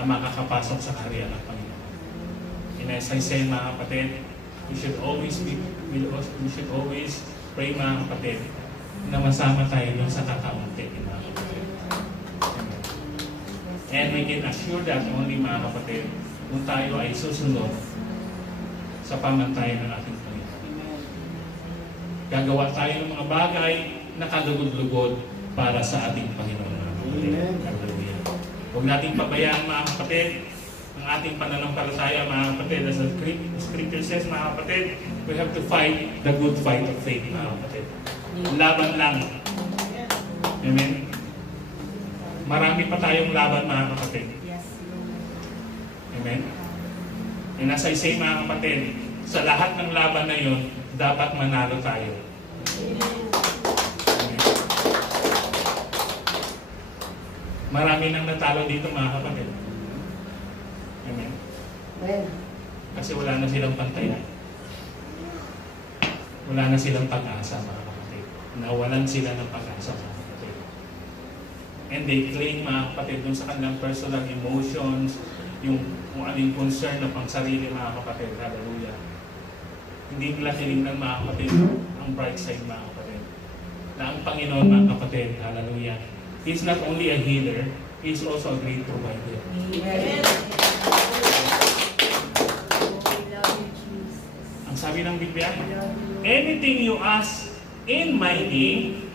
ang makakapasok sa kaharian ng Panginoon. And as I say mga kapatid, we should always pray mga kapatid na masama tayo dun sa kakaunti mga kapatid. Amen. And we can assure that only mga kapatid kung tayo ay susunod sa pamantayan ng ating Panginoon. Gagawa tayo ng mga bagay na kalugod-lugod para sa ating Panginoon mga kapatid. Hallelujah. Huwag nating pabayaan mga kapatid ang ating pananampalataya mga kapatid. As the scripture says mga kapatid, we have to fight the good fight of faith mga kapatid. Laban lang. Amen. Marami pa tayong laban mga kapatid. Yes, Lord. Amen. And as I say mga kapatid, sa lahat ng laban na yun, dapat manalo tayo. Amen. Marami nang natalo dito mga kapatid. Amen. Well, Kasi wala na silang pantayan. Wala na silang pag-asa mga kapatid. Nawalan sila ng pag-asa mga kapatid. And they cling mga kapatid dun sa kanilang personal emotions, yung kung anong concern na pang sarili mga kapatid. Hallelujah. Hindi nila tinignan mga kapatid ang bright side mga kapatid. Na ang Panginoon mga kapatid, hallelujah, He's not only a healer, He's also a great provider. Amen. Ang sabi ng Biblia, anything you ask in my name,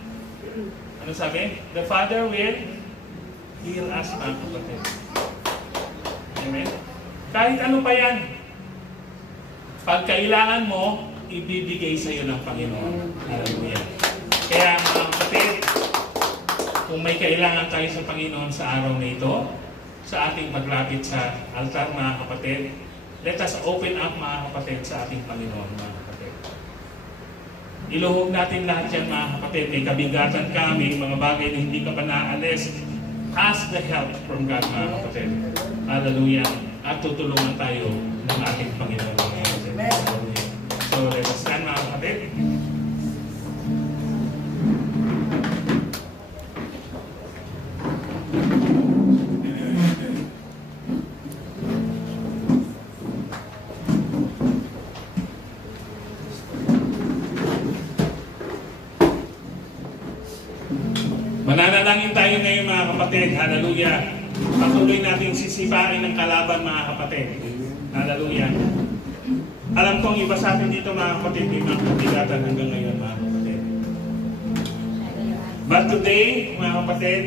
ano sabi? The Father will heal us mga kapatid. Amen? Kahit ano pa yan, pag kailangan mo, ibibigay sa iyo ng Panginoon. Hallelujah. Kaya mga kapatid, kung may kailangan tayo sa Panginoon sa araw na ito, sa ating paglapit sa altar mga kapatid, let us open up mga kapatid sa ating Panginoon mga kapatid. Iluhog natin lahat yan mga kapatid. May kabigatan ka, may mga bagay na hindi ka pa naalis. Ask the help from God mga kapatid. Hallelujah. At tutulungan tayo ng ating Panginoon mga kapatid. Hallelujah. So let us stand mga kapatid. Mananalangin tayo ngayon mga kapatid. Hallelujah. Patuloy natin sisipain ng kalaban mga kapatid. Hallelujah. Alam kong iba sa atin dito mga kapatid, may mga kabigatan hanggang ngayon mga kapatid. But today mga kapatid,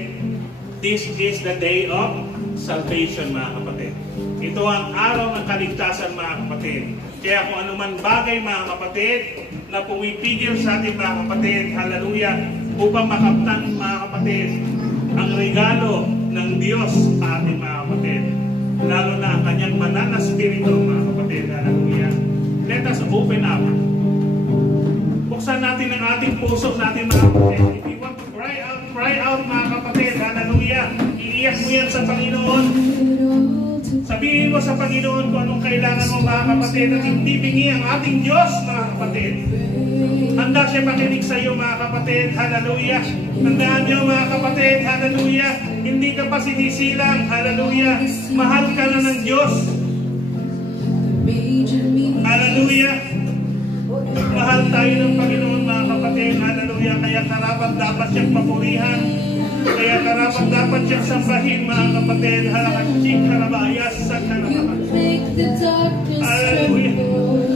this is the day of salvation mga kapatid. Ito ang araw ng kaligtasan mga kapatid. Kaya kung anuman bagay mga kapatid na pumipigil sa ating mga kapatid, hallelujah, upang makamtan mga kapatid ang regalo ng Diyos sa ating mga kapatid, lalo na ang kanyang banal na spirito mga kapatid, hallelujah. Let us open up. Buksan natin ang ating puso natin mga kapatid. If you want to cry out mga kapatid, hallelujah. Iiyak mo yan sa Panginoon. Sabihin mo sa Panginoon kung anong kailangan mo mga kapatid at hindi bingi ang ating Diyos mga kapatid. Handa siya makinig sa iyo mga kapatid, hallelujah. Tandaan niyo mga kapatid, hallelujah. Hindi ka pa sinisilang, hallelujah. Mahal ka na ng Diyos. Hallelujah. Mahal tayo ng Panginoon mga kapatid, hallelujah. Kaya karapat dapat siyang papurihan. Kaya karapat dapat siyang sambahin mga kapatid, halakachik, karabayas, sa karabayas. Hallelujah.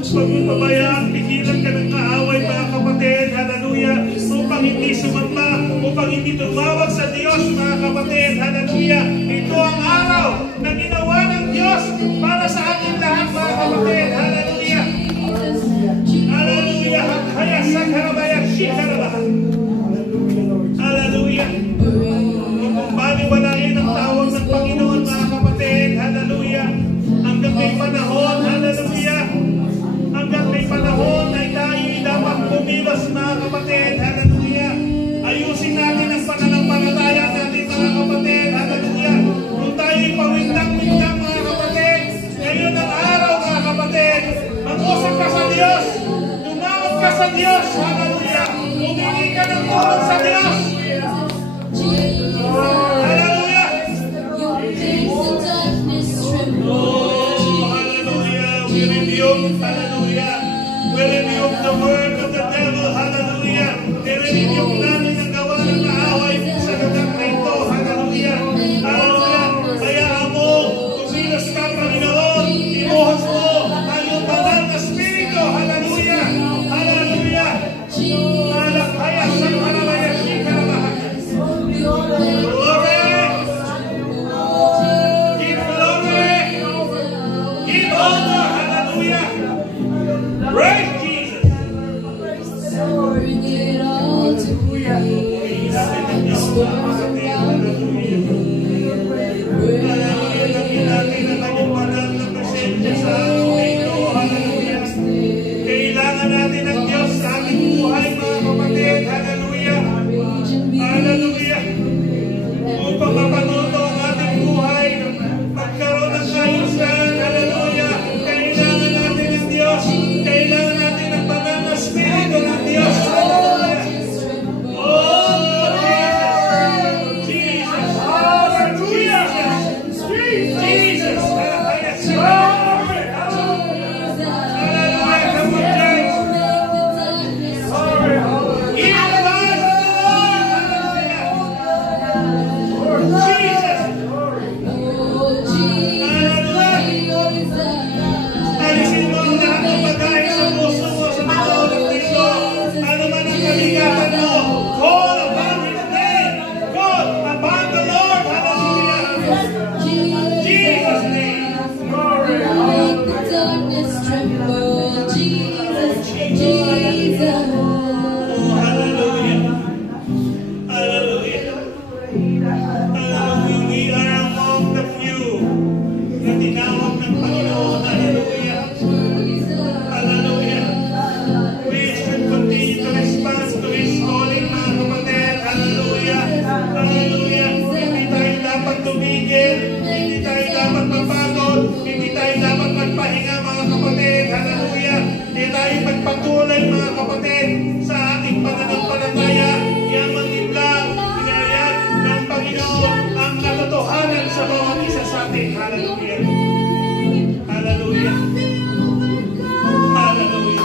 Huwag mo pabayaan, pigilan ka ng kaaway mga kapatid, hallelujah. Upang hindi sumamba, upang hindi tumawag sa Diyos mga kapatid, hallelujah. Ito ang araw na ginawa ng Diyos para sa ating lahat mga kapatid, hallelujah. Hallelujah. Kaya sa karabayas, shikarabayas. Hallelujah. Kung baliwalain ang tawag ng Panginoon mga kapatid, hallelujah, ang ka sa Diyos. Hallelujah. Humingi ka ng tulong sa Diyos. Hallelujah. Oh, hallelujah. We rebuke, hallelujah. We rebuke the word of the devil. Hallelujah. I-rebuke namin ang gawa ng kaaway sa lugar na ito. Hallelujah. Hallelujah. Hayaan mo, kumilos ka, Panginoon. Ibuhos mo ang iyong banal na spirito. Hallelujah. Hallelujah. Malakaya sa panamaya. Glory. Give glory. Give honor. Hallelujah. Praise Jesus. Kailangan natin ang Diyos sa ating buhay, mga kapatid. Hallelujah. Hallelujah. Upang mapatuto ang ating buhay, magkaroon ng kayusan. Hallelujah. Kailangan natin ang Diyos. Kailangan natin ang banal na spirito ng Diyos. Hallelujah. Oh, Jesus. Jesus. Hallelujah. Jesus. Hallelujah. Pagpatuloy mga kapatid sa ating pananampalataya, yamang iblang pinayag ng Panginoon ang katotohanan sa bawat isa sa atin. Hallelujah. Hallelujah. Hallelujah.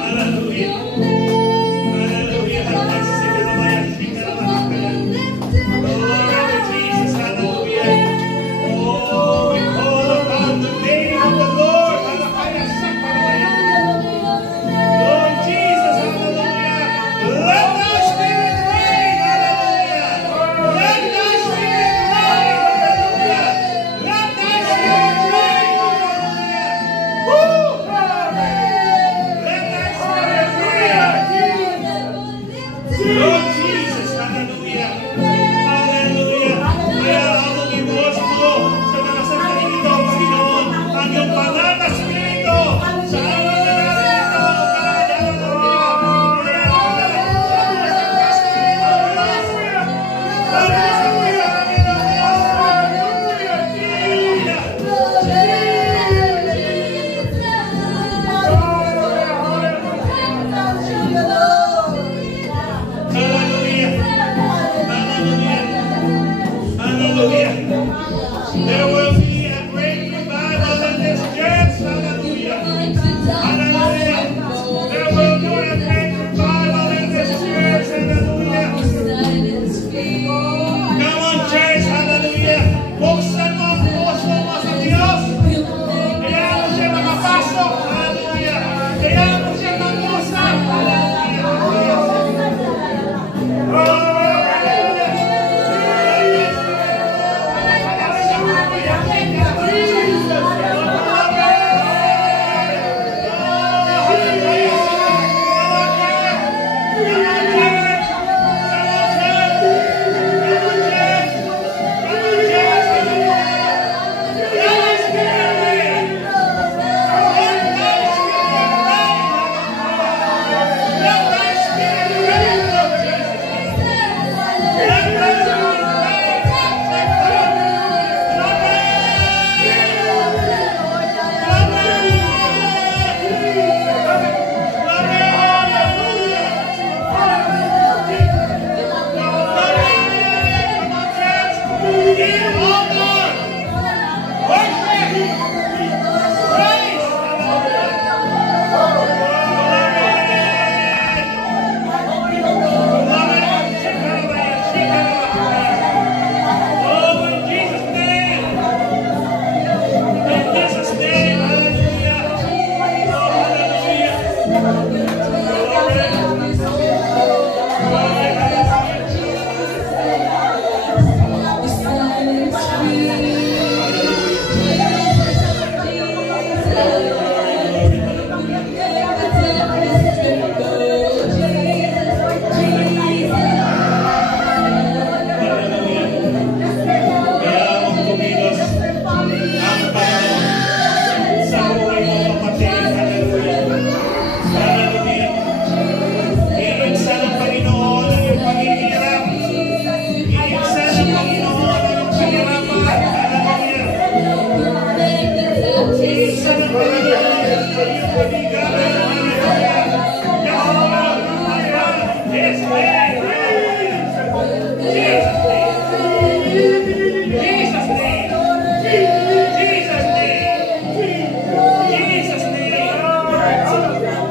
Hallelujah. Hallelujah. Glory to Jesus. Hallelujah. Oh, we call upon the name of the Lord. Lord Jesus,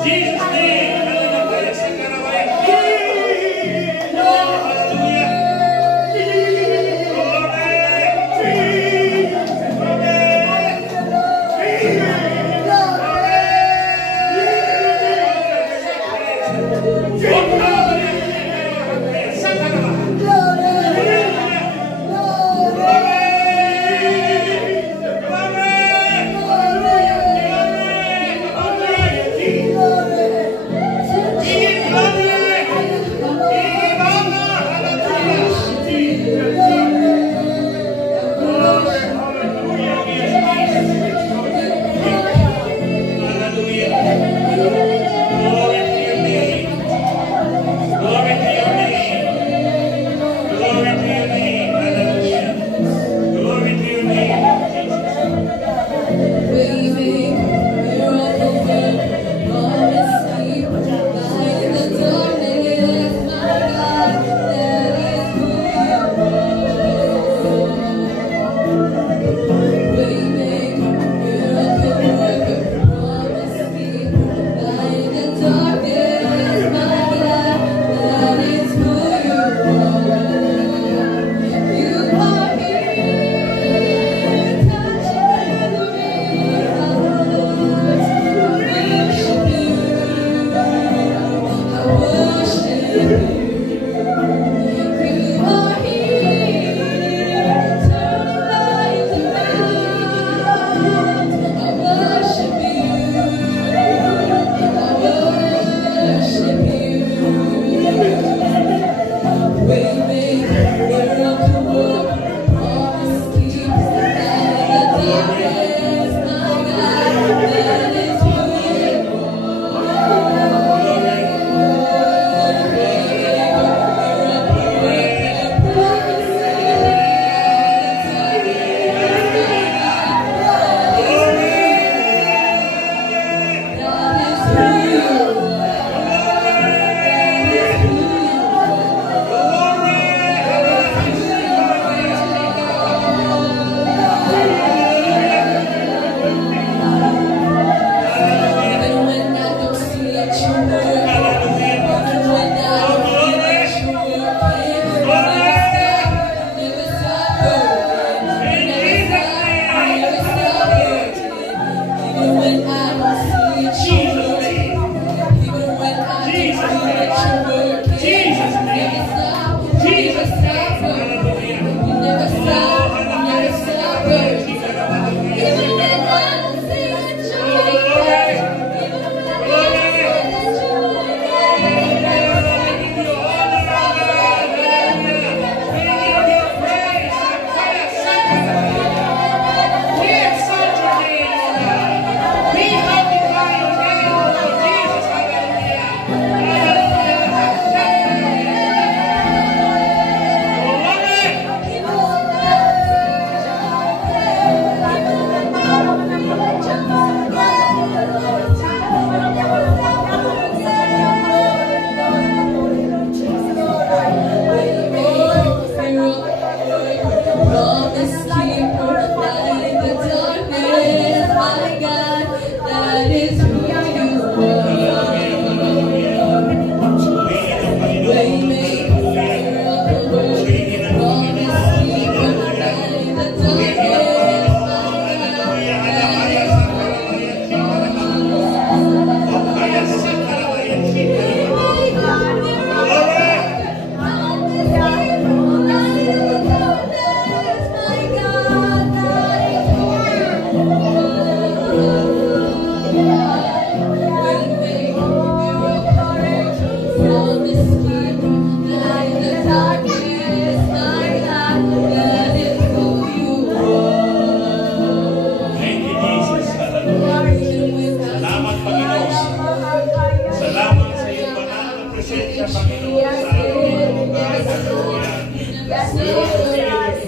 Jesus' name. Hallelujah. Hallelujah.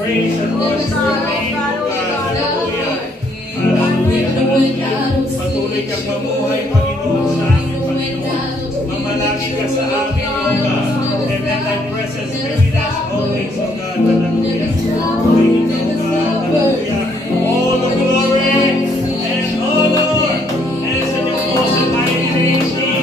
praise and worship your name, O God. Hallelujah. Hallelujah. Patuloy kang mamuhay, Panginoon, sa amin, Panginoon. Mamalagi ka sa amin, O God. And let thy presence be with us always, O God. Hallelujah. Thank you, O God. Hallelujah. All the glory and honor is in your most mighty name, Jesus.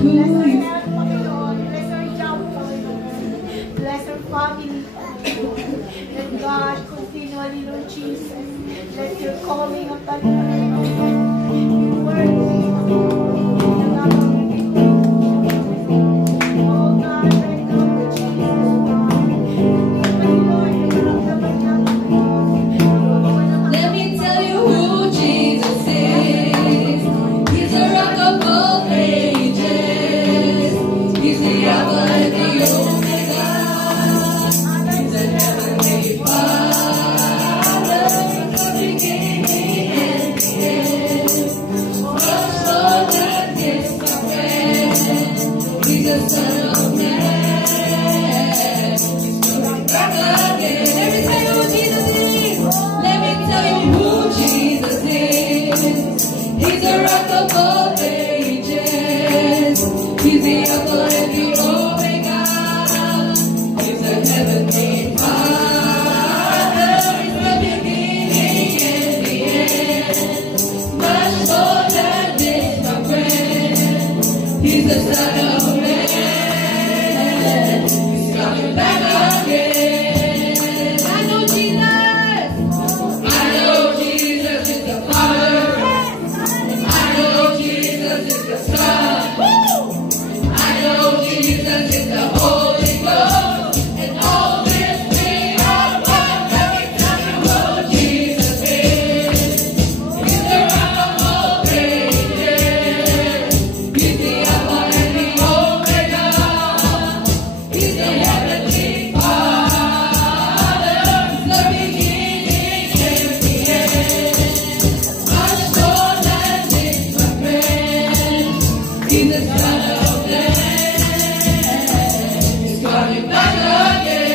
Bless our health, Panginoon. Bless our job, Panginoon. Bless our family, Panginoon. Let God continually, Lord Jesus, let your calling upon your word be oh God, right now, Lord Jesus, Let me tell you who Jesus is. He's the rock of all ages. He's the Alpha and the Omega. He's the heavenly Father, the beginning and the end. Much more than this, my friend. He's the Son of Man. He's coming back again. Let me tell you who Jesus is. Let me tell you who Jesus is. He's the rock of all ages. He's the Alpha and the Omega. He's the heavenly Father. He's the beginning and the end. Much more than this, my friend. He's the Son of Man. He's coming back again. I know Jesus. I know Jesus is the Father. I know Jesus is the Son. I know Jesus is the Holy Ghost. And all this three are one. Let me tell you who Jesus is. He's the rock of all ages. He's the Alpha and the Omega. He's the heavenly Father. The beginning and the end. Much more than this, my friend. He's the Son of Man. He's coming back again.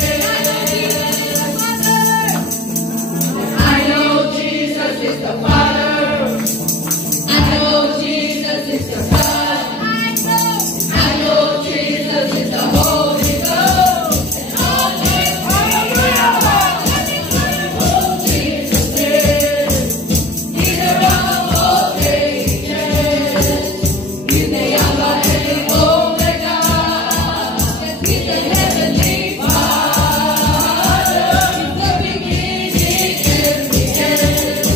I know Jesus is the Father. I know Jesus is the Son. I know Jesus is the Holy Ghost. And all this Jesus is. He's the rock of all ages. He's the Alpha and the Omega. Yes, he's the heavenly Father. He's the beginning and the end.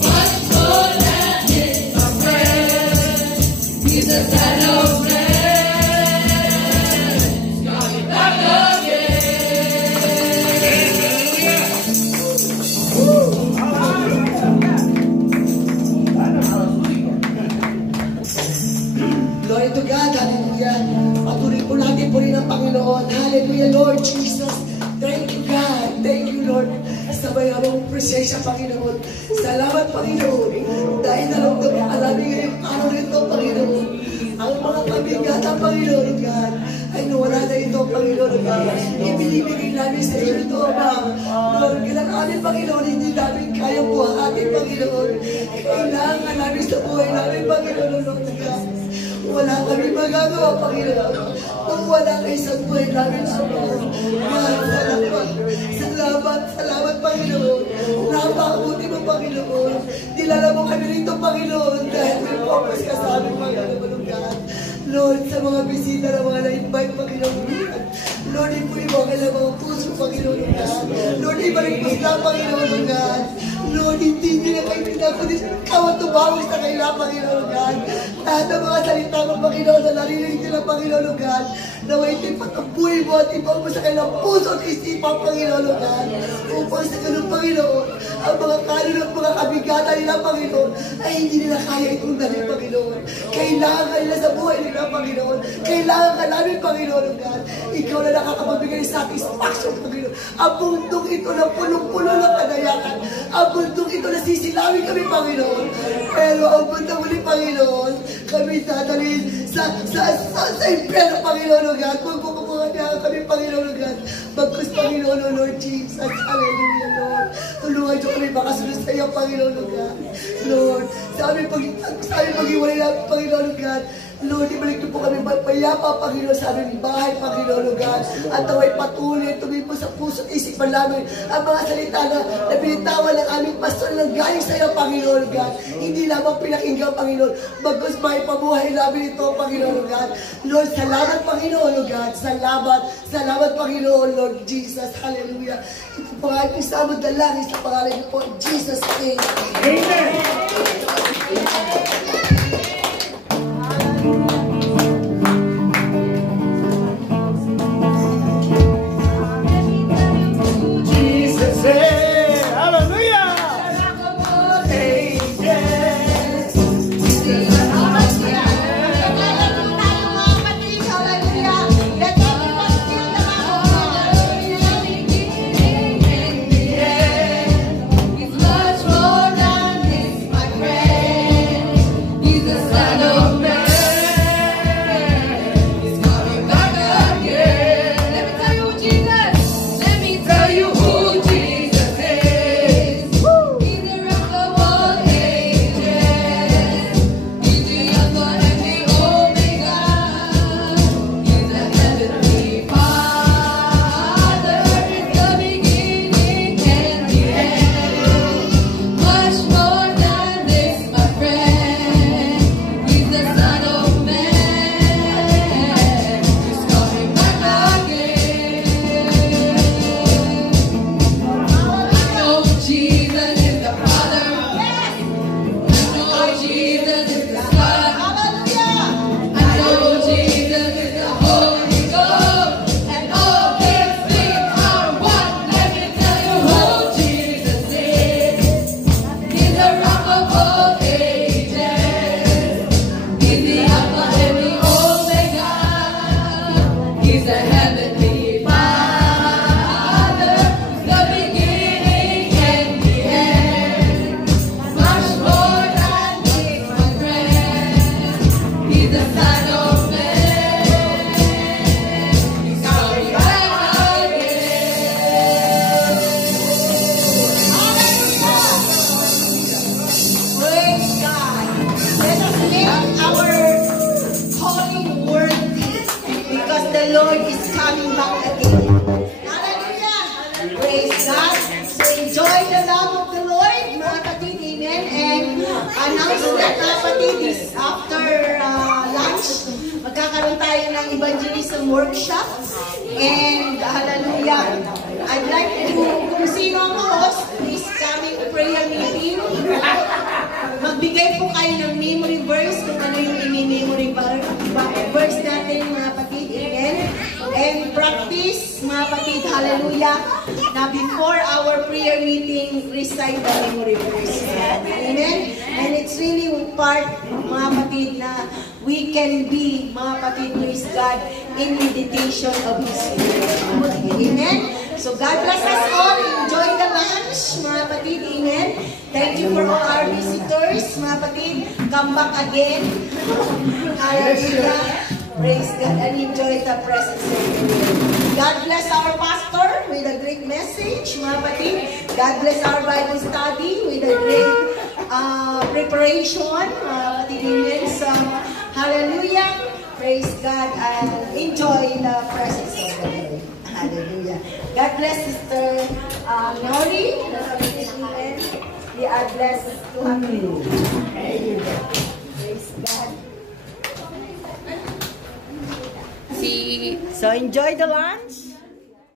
Much more than this, my friend. He's the Son of Man. He's coming back again. Glory to God, hallelujah. Patuloy po natin po rin ang Panginoon. Hallelujah, Lord Jesus. Thank you, God. Thank you, Lord. Sa mayamang presensya, Panginoon. Salamat, Panginoon. Dahil naramdaman alamin ngayong araw nito, Panginoon. Ang mga kabigatan, Panginoon, God, ay nawala na ito, Panginoon, God. Ibinibigay namin sa iyo ito, Ama. Lord, kailangan, Panginoon, hindi namin kayang buhatin, Panginoon. Kailangan namin sa buhay namin, Panginoon, Lord, God. Wala kami magagawa, Panginoon. Kung wala kayo sa buhay namin, Panginoon. God, salamat. Salamat, salamat, Panginoon. Napakabuti mo, Panginoon. Dilala mo kami rito, Panginoon, dahil may purpose ka sa amin, Panginoon, God. Lord, sa mga bisita na mga na-invite, Panginoon, Lord, ipunin mo kailang mga puso, Panginoon, God. Lord, ibalik mo sila, Panginoon, God. Lord, hindi nila kayo pinapudis. Kawatumawis na kayo na, Panginoon, God. Lahat ng mga salita mo, Panginoon, na narinig nila, Panginoon, God. Naway ipatabuhin mo at ipang mo sa kanilang puso at isipan, Panginoon, God. Upang sa ganun, Panginoon, ang mga kanon at mga kabigatan nila, Panginoon, ay hindi nila kaya itong dali, Panginoon. Kailangan ka nila sa buhay nila, Panginoon. Kailangan ka namin, Panginoon, God. Ikaw na nakakapagbigay ng satisfaction, Panginoon. Ang bundok ito na punong-puno ng kadayakan. Ang bundok ito na sisilawin kami, Panginoon. Pero ang bundok muli, Panginoon, kami dadalhin sa impyerno, Panginoon, God. Magpupungan niya kami, Panginoon, God. Bagkus, Panginoon, Lord Jesus. Hallelujah, Lord. Tulungan niyo kami makasunod sa iyo, Panginoon, God. Lord, sa aming pag-iwalay namin, Panginoon, God. Lord, ibalik niyo po kami payapa, Panginoon, sa aming bahay, Panginoon, God. At naway patuloy, tumipo sa puso at isipan namin ang mga salita na binitawan ng aming pastor na galing sa iyo, Panginoon, God. Hindi lamang pinakinggan, Panginoon, bagos may pabuhay namin ito, Panginoon, God. Lord, salamat, Panginoon, God. Salamat, Panginoon, Lord Jesus. Hallelujah. Ito po ang ating samod na langis sa pangalan niyo po, in Jesus' name. Amen. Magkakaroon tayo ng evangelism workshop. And hallelujah, I'd like to, kung sino ang host, this coming prayer meeting, magbigay po kayo ng memory verse kung ano yung ini-memory verse natin, mga kapatid. Amen. And practice, mga kapatid, hallelujah, na before our prayer meeting, recite the memory verse. Amen. And it's really part, mga kapatid, na we can be, mga kapatid, praise God, in meditation of His Word. Amen. So God bless us all. Enjoy the lunch, mga kapatid. Amen. Thank you for all our visitors, mga kapatid. Come back again. Hallelujah. Praise God and enjoy the presence of the Lord. God bless our pastor with a great message, mga kapatid. God bless our Bible study with a great preparation, mga kapatid. Amen. So, hallelujah. Praise God and enjoy the presence of the Lord. Hallelujah. God bless Sister Nori. We are blessed to have you. Praise God. So enjoy the lunch.